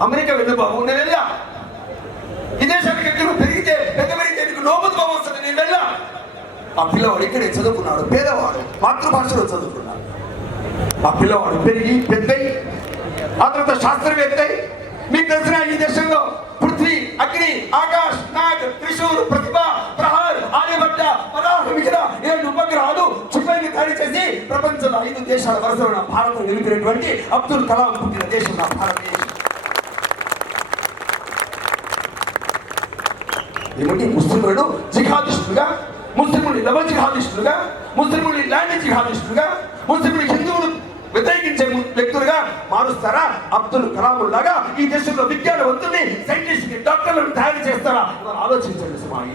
అమెరికా వెళ్ళు బాబు, నేను వెళ్ళా. ఈ దేశానికి ఎక్కడ పెరిగితే పెద్దమైతే నీకు నోబుల్ బాబు వస్తుంది, నేను వెళ్ళా. ఆ పిల్లవాడు ఇక్కడే చదువుకున్నాడు, పేదవాడు, మాతృభాషలో చదువుకున్నాడు. ఆ పిల్లవాడు పెరిగి పెద్దయి, ఆ తర్వాత శాస్త్రవేత్త. మీకు తెలిసిన ఈ దేశంలో పృథ్వీ, అగ్ని, ఆకాశ్, నాగ్, త్రిశూర్, ప్రతిభ, ప్రహార్, ఆర్యభట్ట, మిగిలిన 7 ఉపగ్రహాలు చుట్టైని తయారు చేసి ప్రపంచంలో 5 దేశాల వరుసలో భారతం నిలిపినటువంటి అబ్దుల్ కలాం పుట్టిన దేశం నా భారతదేశం. ఏమంటే ముస్లింలను జిహాదిస్టులుగా, ముస్లింలు లవ జిహాదిస్టులుగా, ముస్లింలు ల్యాండ్ జిహాదిస్టులుగా, ముస్లింలు హిందువులు వ్యతిరేకించే వ్యక్తులుగా మారుస్తారా? అబ్దుల్ కలాం లాగా ఈ దేశంలో విజ్ఞానవంతుల్ని, సైంటిస్ట్, డాక్టర్లను తయారు చేస్తారా? ఆలోచించండి సుమా. ఈ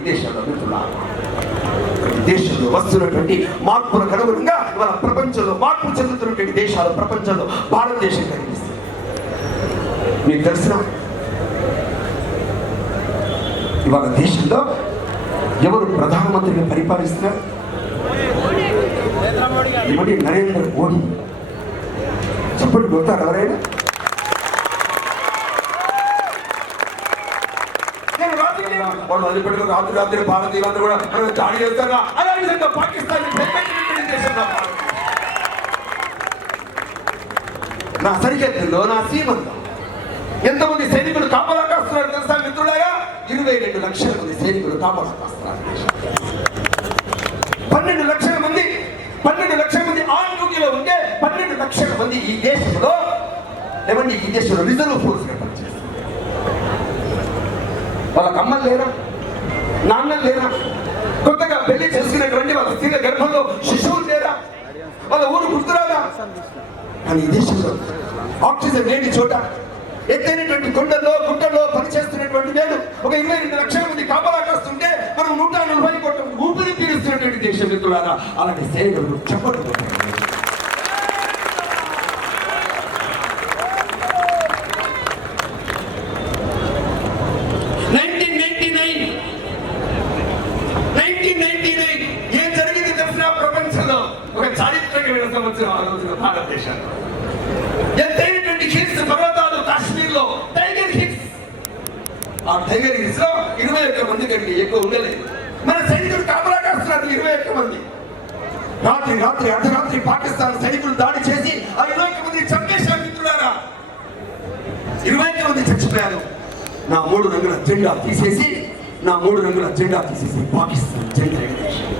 దేశంలో వస్తున్నటువంటి మార్పులకు అనుగుణంగా ఇవాళ ప్రపంచంలో మార్పు చెందుతున్నటువంటి దేశాలు ప్రపంచంలో భారతదేశం కనిపిస్తుంది. మీకు తెలిసిన ఇవాళ దేశంలో ఎవరు ప్రధానమంత్రిగా పరిపాలిస్తున్నారు? ఏమంటే నరేంద్ర మోడీ. చెప్పండి కొడతారు ఎవరైనా? వాళ్ళు వదిలిపెట్టుకుని రాత్రి భారతీయులందరూ కూడా దాడి చేస్తారా? అదే విధంగా పాకిస్తాన్ నా సరిహద్దుల్లో, నా సీమంలో ఎంతమంది సైనికులు కాపలా కాస్తున్నారు తెలుసా మిత్రులారా? 22 లక్షల మంది సైనికులు కాపలా కాస్తున్నారు. 12 లక్షల మంది ఆన్ డ్యూటీలో ఉంటే 12 లక్షల మంది ఈ దేశంలో ఏమండి ఈ దేశంలో రిజర్వ్ ఫోర్స్ గా పనిచేస్తారు. వాళ్ళకి అమ్మలు లేరా, నాన్నలు లేరా, కొత్తగా పెళ్లి చేసుకునేటువంటి వాళ్ళ స్త్రీల గర్భంలో శిశువులు లేరా, వాళ్ళ ఊరు గుర్తురాదా? కానీ ఈ దేశంలో ఆక్సిజన్ లేని చోట ఎత్తైనటువంటి కొండల్లో గుట్టల్లో పనిచేస్తున్నటువంటి నేను ఒక 22 లక్షల మంది కాపలా కాస్తుంటే మనం 140 కోట్ల ఊపిరి పీలుస్తున్నటువంటి దేశం మిత్రులారా. అలాంటి సైనికులు చెప్పండి. 1999 ఏం జరిగింది తెలిసిన ప్రపంచంలో ఒక చారిత్రకమైన సంవత్సరం ఆ రోజున భారతదేశంలో. ఎంతైనటువంటి హిల్స్, పర్వతాలు, కాశ్మీర్ లో టైగర్ హిల్స్. ఆ టైగర్ హిల్స్ లో 21 మంది కంటే ఎక్కువ ఉండలేదు. మన సైనికులు కాపలా కాస్తున్నారు 21 మంది. రాత్రి అర్ధరాత్రి పాకిస్తాన్ సైనికులు దాడి చేసి ఆ 21 మంది చంపేశారు మిత్రులారా. 21 మంది చచ్చిపోయారు. నా 3 రంగుల జెండా తీసేసి పాకిస్తాన్ జెండా ఎగరేశారు.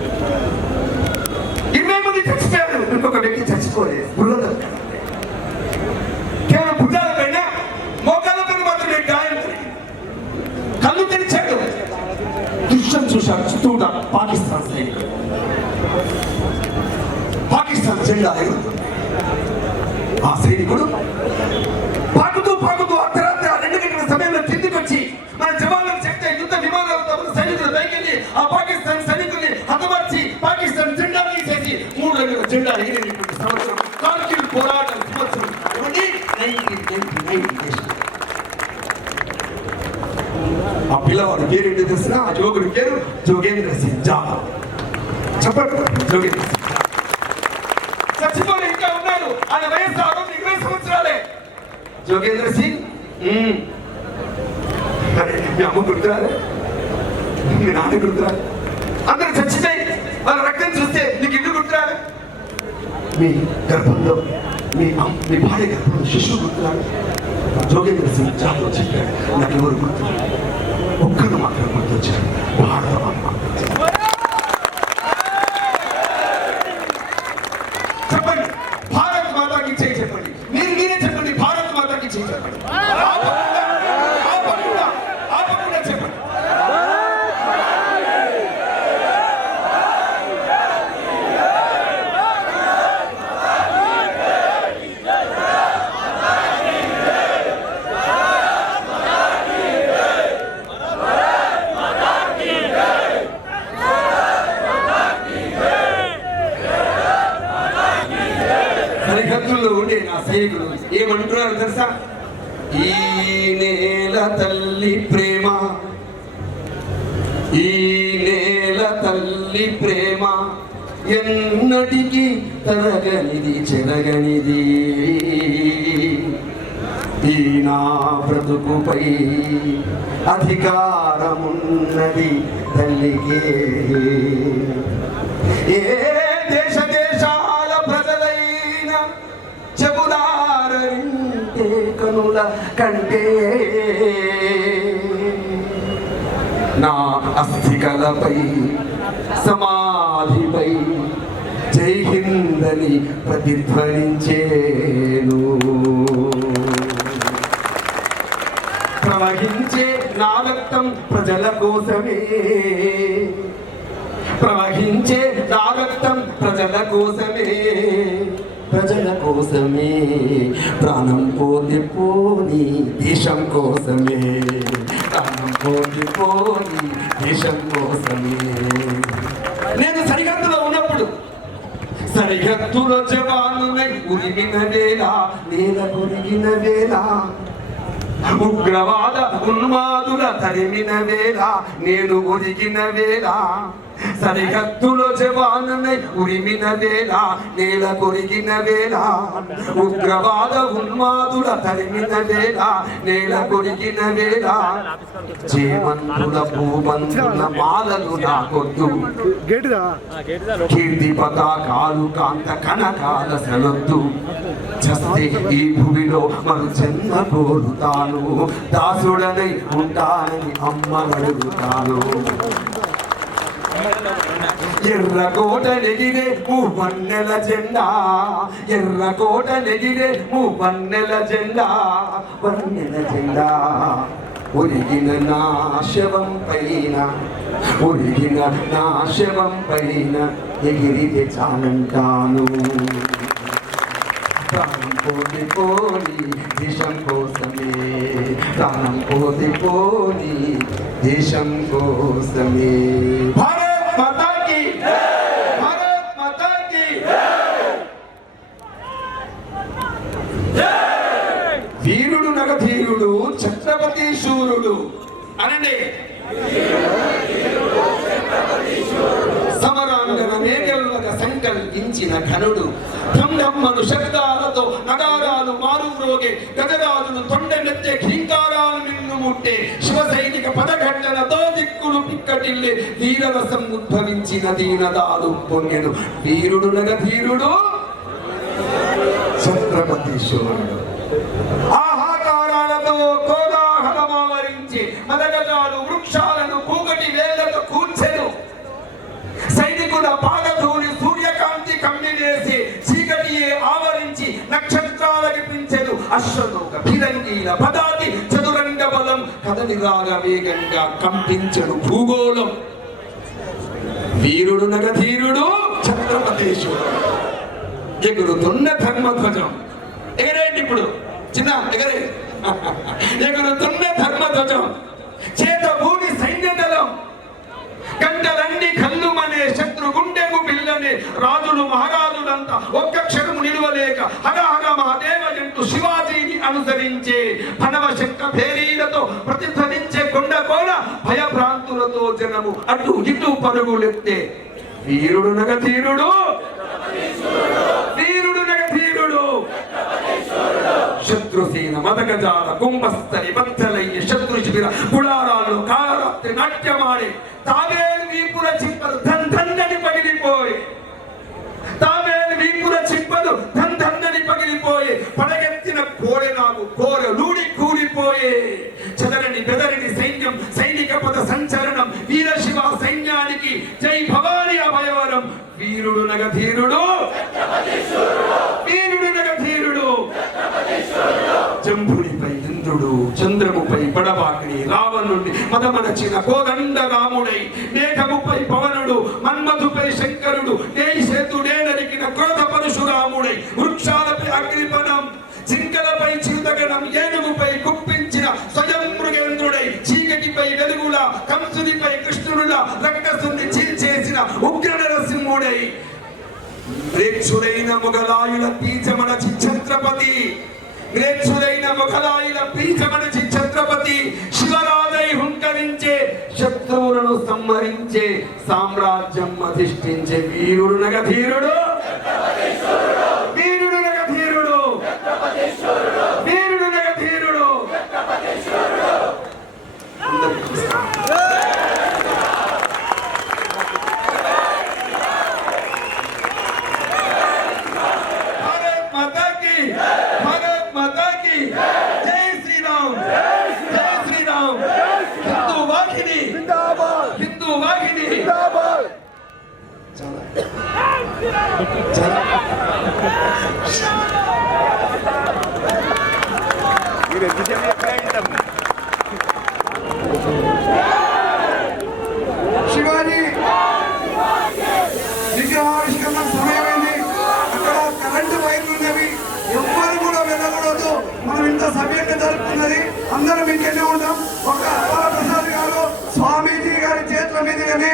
20 మంది చచ్చిపోయారు. ఇంకొక వ్యక్తి చచ్చిపోలేదు. కేవలం భుజాల పైన, మోకాళ్ళ పైన మాత్రమే గాయం జరిగింది. కళ్ళు తెరిచాడు, దృశ్యం చూశాడు. చుట్టూట పాకిస్తాన్ సైనికులు, పాకిస్తాన్ జెండా ఎగురుతుంది. ఆ సైనికుడు పాకుతూ అర్ధరాత్రి 2 గంటల సమయంలో కిందికి వచ్చి మన జవాన్లకు చెప్తే యుద్ధ విమానాలతో సైనికులు పైకెళ్ళి ఆ పాకిస్తాన్ సైనికుల్ని హతమార్చి పాకిస్తాన్ జెండా తీసేసి 3 రంగుల జెండా ఎగిరేటువంటి సంవత్సరం కార్గిల్ పోరాటం సంవత్సరం 1999. ఆ పిల్లవాడి పేరు ఏంటి తెలిసిన? ఆ యువకుడి పేరు జోగేంద్ర సింగ్ జాదవ్. చెప్పండి, జోగేంద్ర సింగ్ జాదవ్ చచ్చిపోయి ఇంకా ఉన్నారు. ఆయన వయసు 20 సంవత్సరాలే. జోగేంద్ర సింగ్ మీ అమ్మ గుర్తురాలే, మీ నాన్న గుర్తురాలే, అందరూ చచ్చిపోయి వాళ్ళ రక్తం చూస్తే నీకు ఇల్లు గుర్తురాలే, మీ గర్భంలో మీ భార్య గర్భంలో శిశువు గుర్తురాలే. జోగేంద్ర సింగ్ జాదవ్ చెప్పాడు, నాకు ఎవరు గుర్తురాలే, ఒక్కరు మాత్రం గుర్తొచ్చారు, భారత మాత. చెప్పండి, భారత్ మాతాకి చేయి చెప్పండి. మీరే చెప్పండి, భారత్ మాతాకి చేయి చెప్పండి. ఆపకుండా చెప్పండి. సైనికులు ఏమంటున్నారు తెలుసా? ఈ నేల తల్లి ప్రేమ, ఈ నేల తల్లి ప్రేమ ఎన్నటికీ తరగనిది చెరగనిది. ఈ నా బ్రతుకుపై అధికారమున్నది తల్లికే. ఏ దేశ దేశాల ప్రజలైన చెబుదారంటే కనుల కంటే నా అస్థికలపై సమాధిపై జై హిందని ప్రతిధ్వనించేను. ప్రవహించే నా రక్తం ప్రజల కోసమే, ప్రవహించే నా రక్తం ప్రజల కోసమే, ప్రజల కోసమే. ప్రాణం పోతే పోని దేశం కోసమే, ప్రాణం పోతే పోని దేశం కోసమే. నేను సరిహద్దులో ఉన్నప్పుడు సరిహద్దులో జవానులై ఉరిగిన వేళ, నేల ఉరిగిన వేళ, ఉగ్రవాద ఉన్మాదుల తరిమిన వేళ, నేను ఉరిగిన వేళ, సరిహద్దులో జవానులై ఉరిమిన వేళ, నేల కొరిగిన వేళ, ఉగ్రవాద ఉన్మాదుల తరిమిన వేళ, నేల కొరిగిన వేళ. చేమంతుల పూబంతుల మాలలు నాకొద్దు, కీర్తి పతాకాలు కాంత కనకాల సెలొద్దు. చస్తే ఈ భూమిలో మరు చెంద కోరుతాను, దాసుడనై ఉంటానని అమ్మనడుగుతాను. ఎర్రకోట నెగిరే మూవన్నెల జెండా, ఎర్రకోట నెగిరే మూవన్నెల జెండా, వన్నెల జెండా. ఒరిగిన నా శవం పైన, ఒరిగిన నా శవం పైన ఎగిరితే చాలంటాను. ప్రాణం పోతే పోని దేశం కోసమే, ప్రాణం పోతే పోని దేశం కోసమే. భారత్ మాతా కీ జై, భారత్ మాతా కీ జై. వీరుడు నగ ధీరుడు ఛత్రపతి శూరుడు అనండి. సమరాంగన మేఘలుగా సంకల్పించిన ఘనుడు, ధమ్మను శబ్దాలతో నగారాలు మారుమ్రోగే, గజరాజులు తొండెనెత్తే ఘీంకారాలు నిన్ను ముట్టే, శివ సైనిక పదఘట్టనతో దిక్కులు పిక్కటిల్లే, వీరరసం ఉద్భవించిన దీనదాలు పొంగెను. వీరుడు నగ ధీరుడు ఛత్రపతి శూరుడు. ఆహాకారాలతో కోలాహలమావరించి మదగజాలు వృక్షాలను కూకటి వేళ్లతో కూర్చెను. సైనికుల పాదధూళి సూర్యకాంతి కమ్మినేసి చీకటియే ఆవరించి నక్షత్రాలకి పించెను. అశ్వలోక ఫిరంగీల పదాతి చతురంగ బలం కదలిరాగా వేగంగా కంపించెను భూగోళం. వీరుడు నగ ధీరుడు ఛత్రపతి శూరుడు. ఎగురుతున్న ధర్మధ్వజం ఎగరేంటి ఇప్పుడు చిన్న ఎగరే, ఎగురుతున్న ధర్మధ్వజం, చేత భూమి సైన్య దళం, కంటలన్నీ కళ్ళు మనే శత్రు గుండెకు పిల్లనే, రాజులు మహారాజులంతా ఒక్క క్షణము నిలువలేక హరహర మహాదేవ అంటూ శివాజీని అనుసరించే, పనవ శంఖ భేరీలతో ప్రతిధ్వనించే కొండ కోన భయభ్రాంతులతో జనము అటు ఇటు పరుగులెత్తే. వీరుడు నగ ధీరుడు, వీరుడు నగ ధీరుడు. శత్రుసేన మదగజాల కుంభస్థలి బద్దలయ్యి శత్రు శిబిర గుడారాలు కాలరాత్రి నాట్యమాడి, తావేలు వీపుల చింపలు ధన్ ధన్నని పగిలిపోయి, తావేలు వీపుల చింపలు ధన్ ధన్నని పగిలిపోయి, పడగెత్తిన కోడెనాగు కోరలూడి కూలిపోయే. చెదరని బెదరని సైన్యం సైనిక పద సంచలనం, వీరశివ సైన్యానికి జై భవాని అభయవరం. వీరుడు నగ ధీరుడు, వీరుడు నగ ధీరుడు. జంభుడిపై ఇంద్రుడు, చంద్రముపై బడబాకిని, రావణుడి మదమనచిన కోదండ రాముడై, మేఘముపై పవనుడు, మన్మధుపై శంకరుడు, నేసేతుడే నరికిన క్రోధ పరశురాముడై, వృక్షాలపై అగ్నిపనం, జింకలపై చిరుతగణం, ఏనుగుపై కుప్పించిన స్వయం మృగేంద్రుడై, చీకటిపై వెలుగుల, కంసునిపై కృష్ణుడుల, రక్కసుని చీల్చేసిన ఉగ్ర నరసింహుడై. మ్లేచ్ఛులైన మొఘలాయుల పీచమణచి ఛత్రపతి మ్లేచ్ఛులైన మొఘలాయుల పీచమణచి ఛత్రపతి శివరాజై హుంకరించే శత్రువులను సంహరించే సామ్రాజ్యం అధిష్ఠించే వీరుడు నగధీరుడు వీరుడు నగధీరుడు వీరుడు నగధీరుడు. అందరికీ నమస్కారం. भारत माता की जय श्री राम जय श्री राम. हिंदू वाहिनी जिंदाबाद हिंदू वाहिनी जिंदाबाद. మీరు బీజేపీ ఎక్కడ వింటాం? శివాజీ విగ్రహావిష్కరణ సమయమైంది. అక్కడ కరెంటు వైర్లు ఉన్నవి, ఎవ్వరు కూడా వెళ్ళకూడదు. మనం ఇంత సభ్యంగా జరుపుకున్నది అందరం ఇంకెళ్ళి ఉంటాం. ఒక ప్రసాద్ గారు స్వామీజీ గారి చేతుల మీదుగానే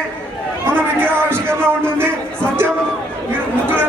మన విగ్రహావిష్కరణ ఉంటుంది. సత్యం మీరు ముగ్గురు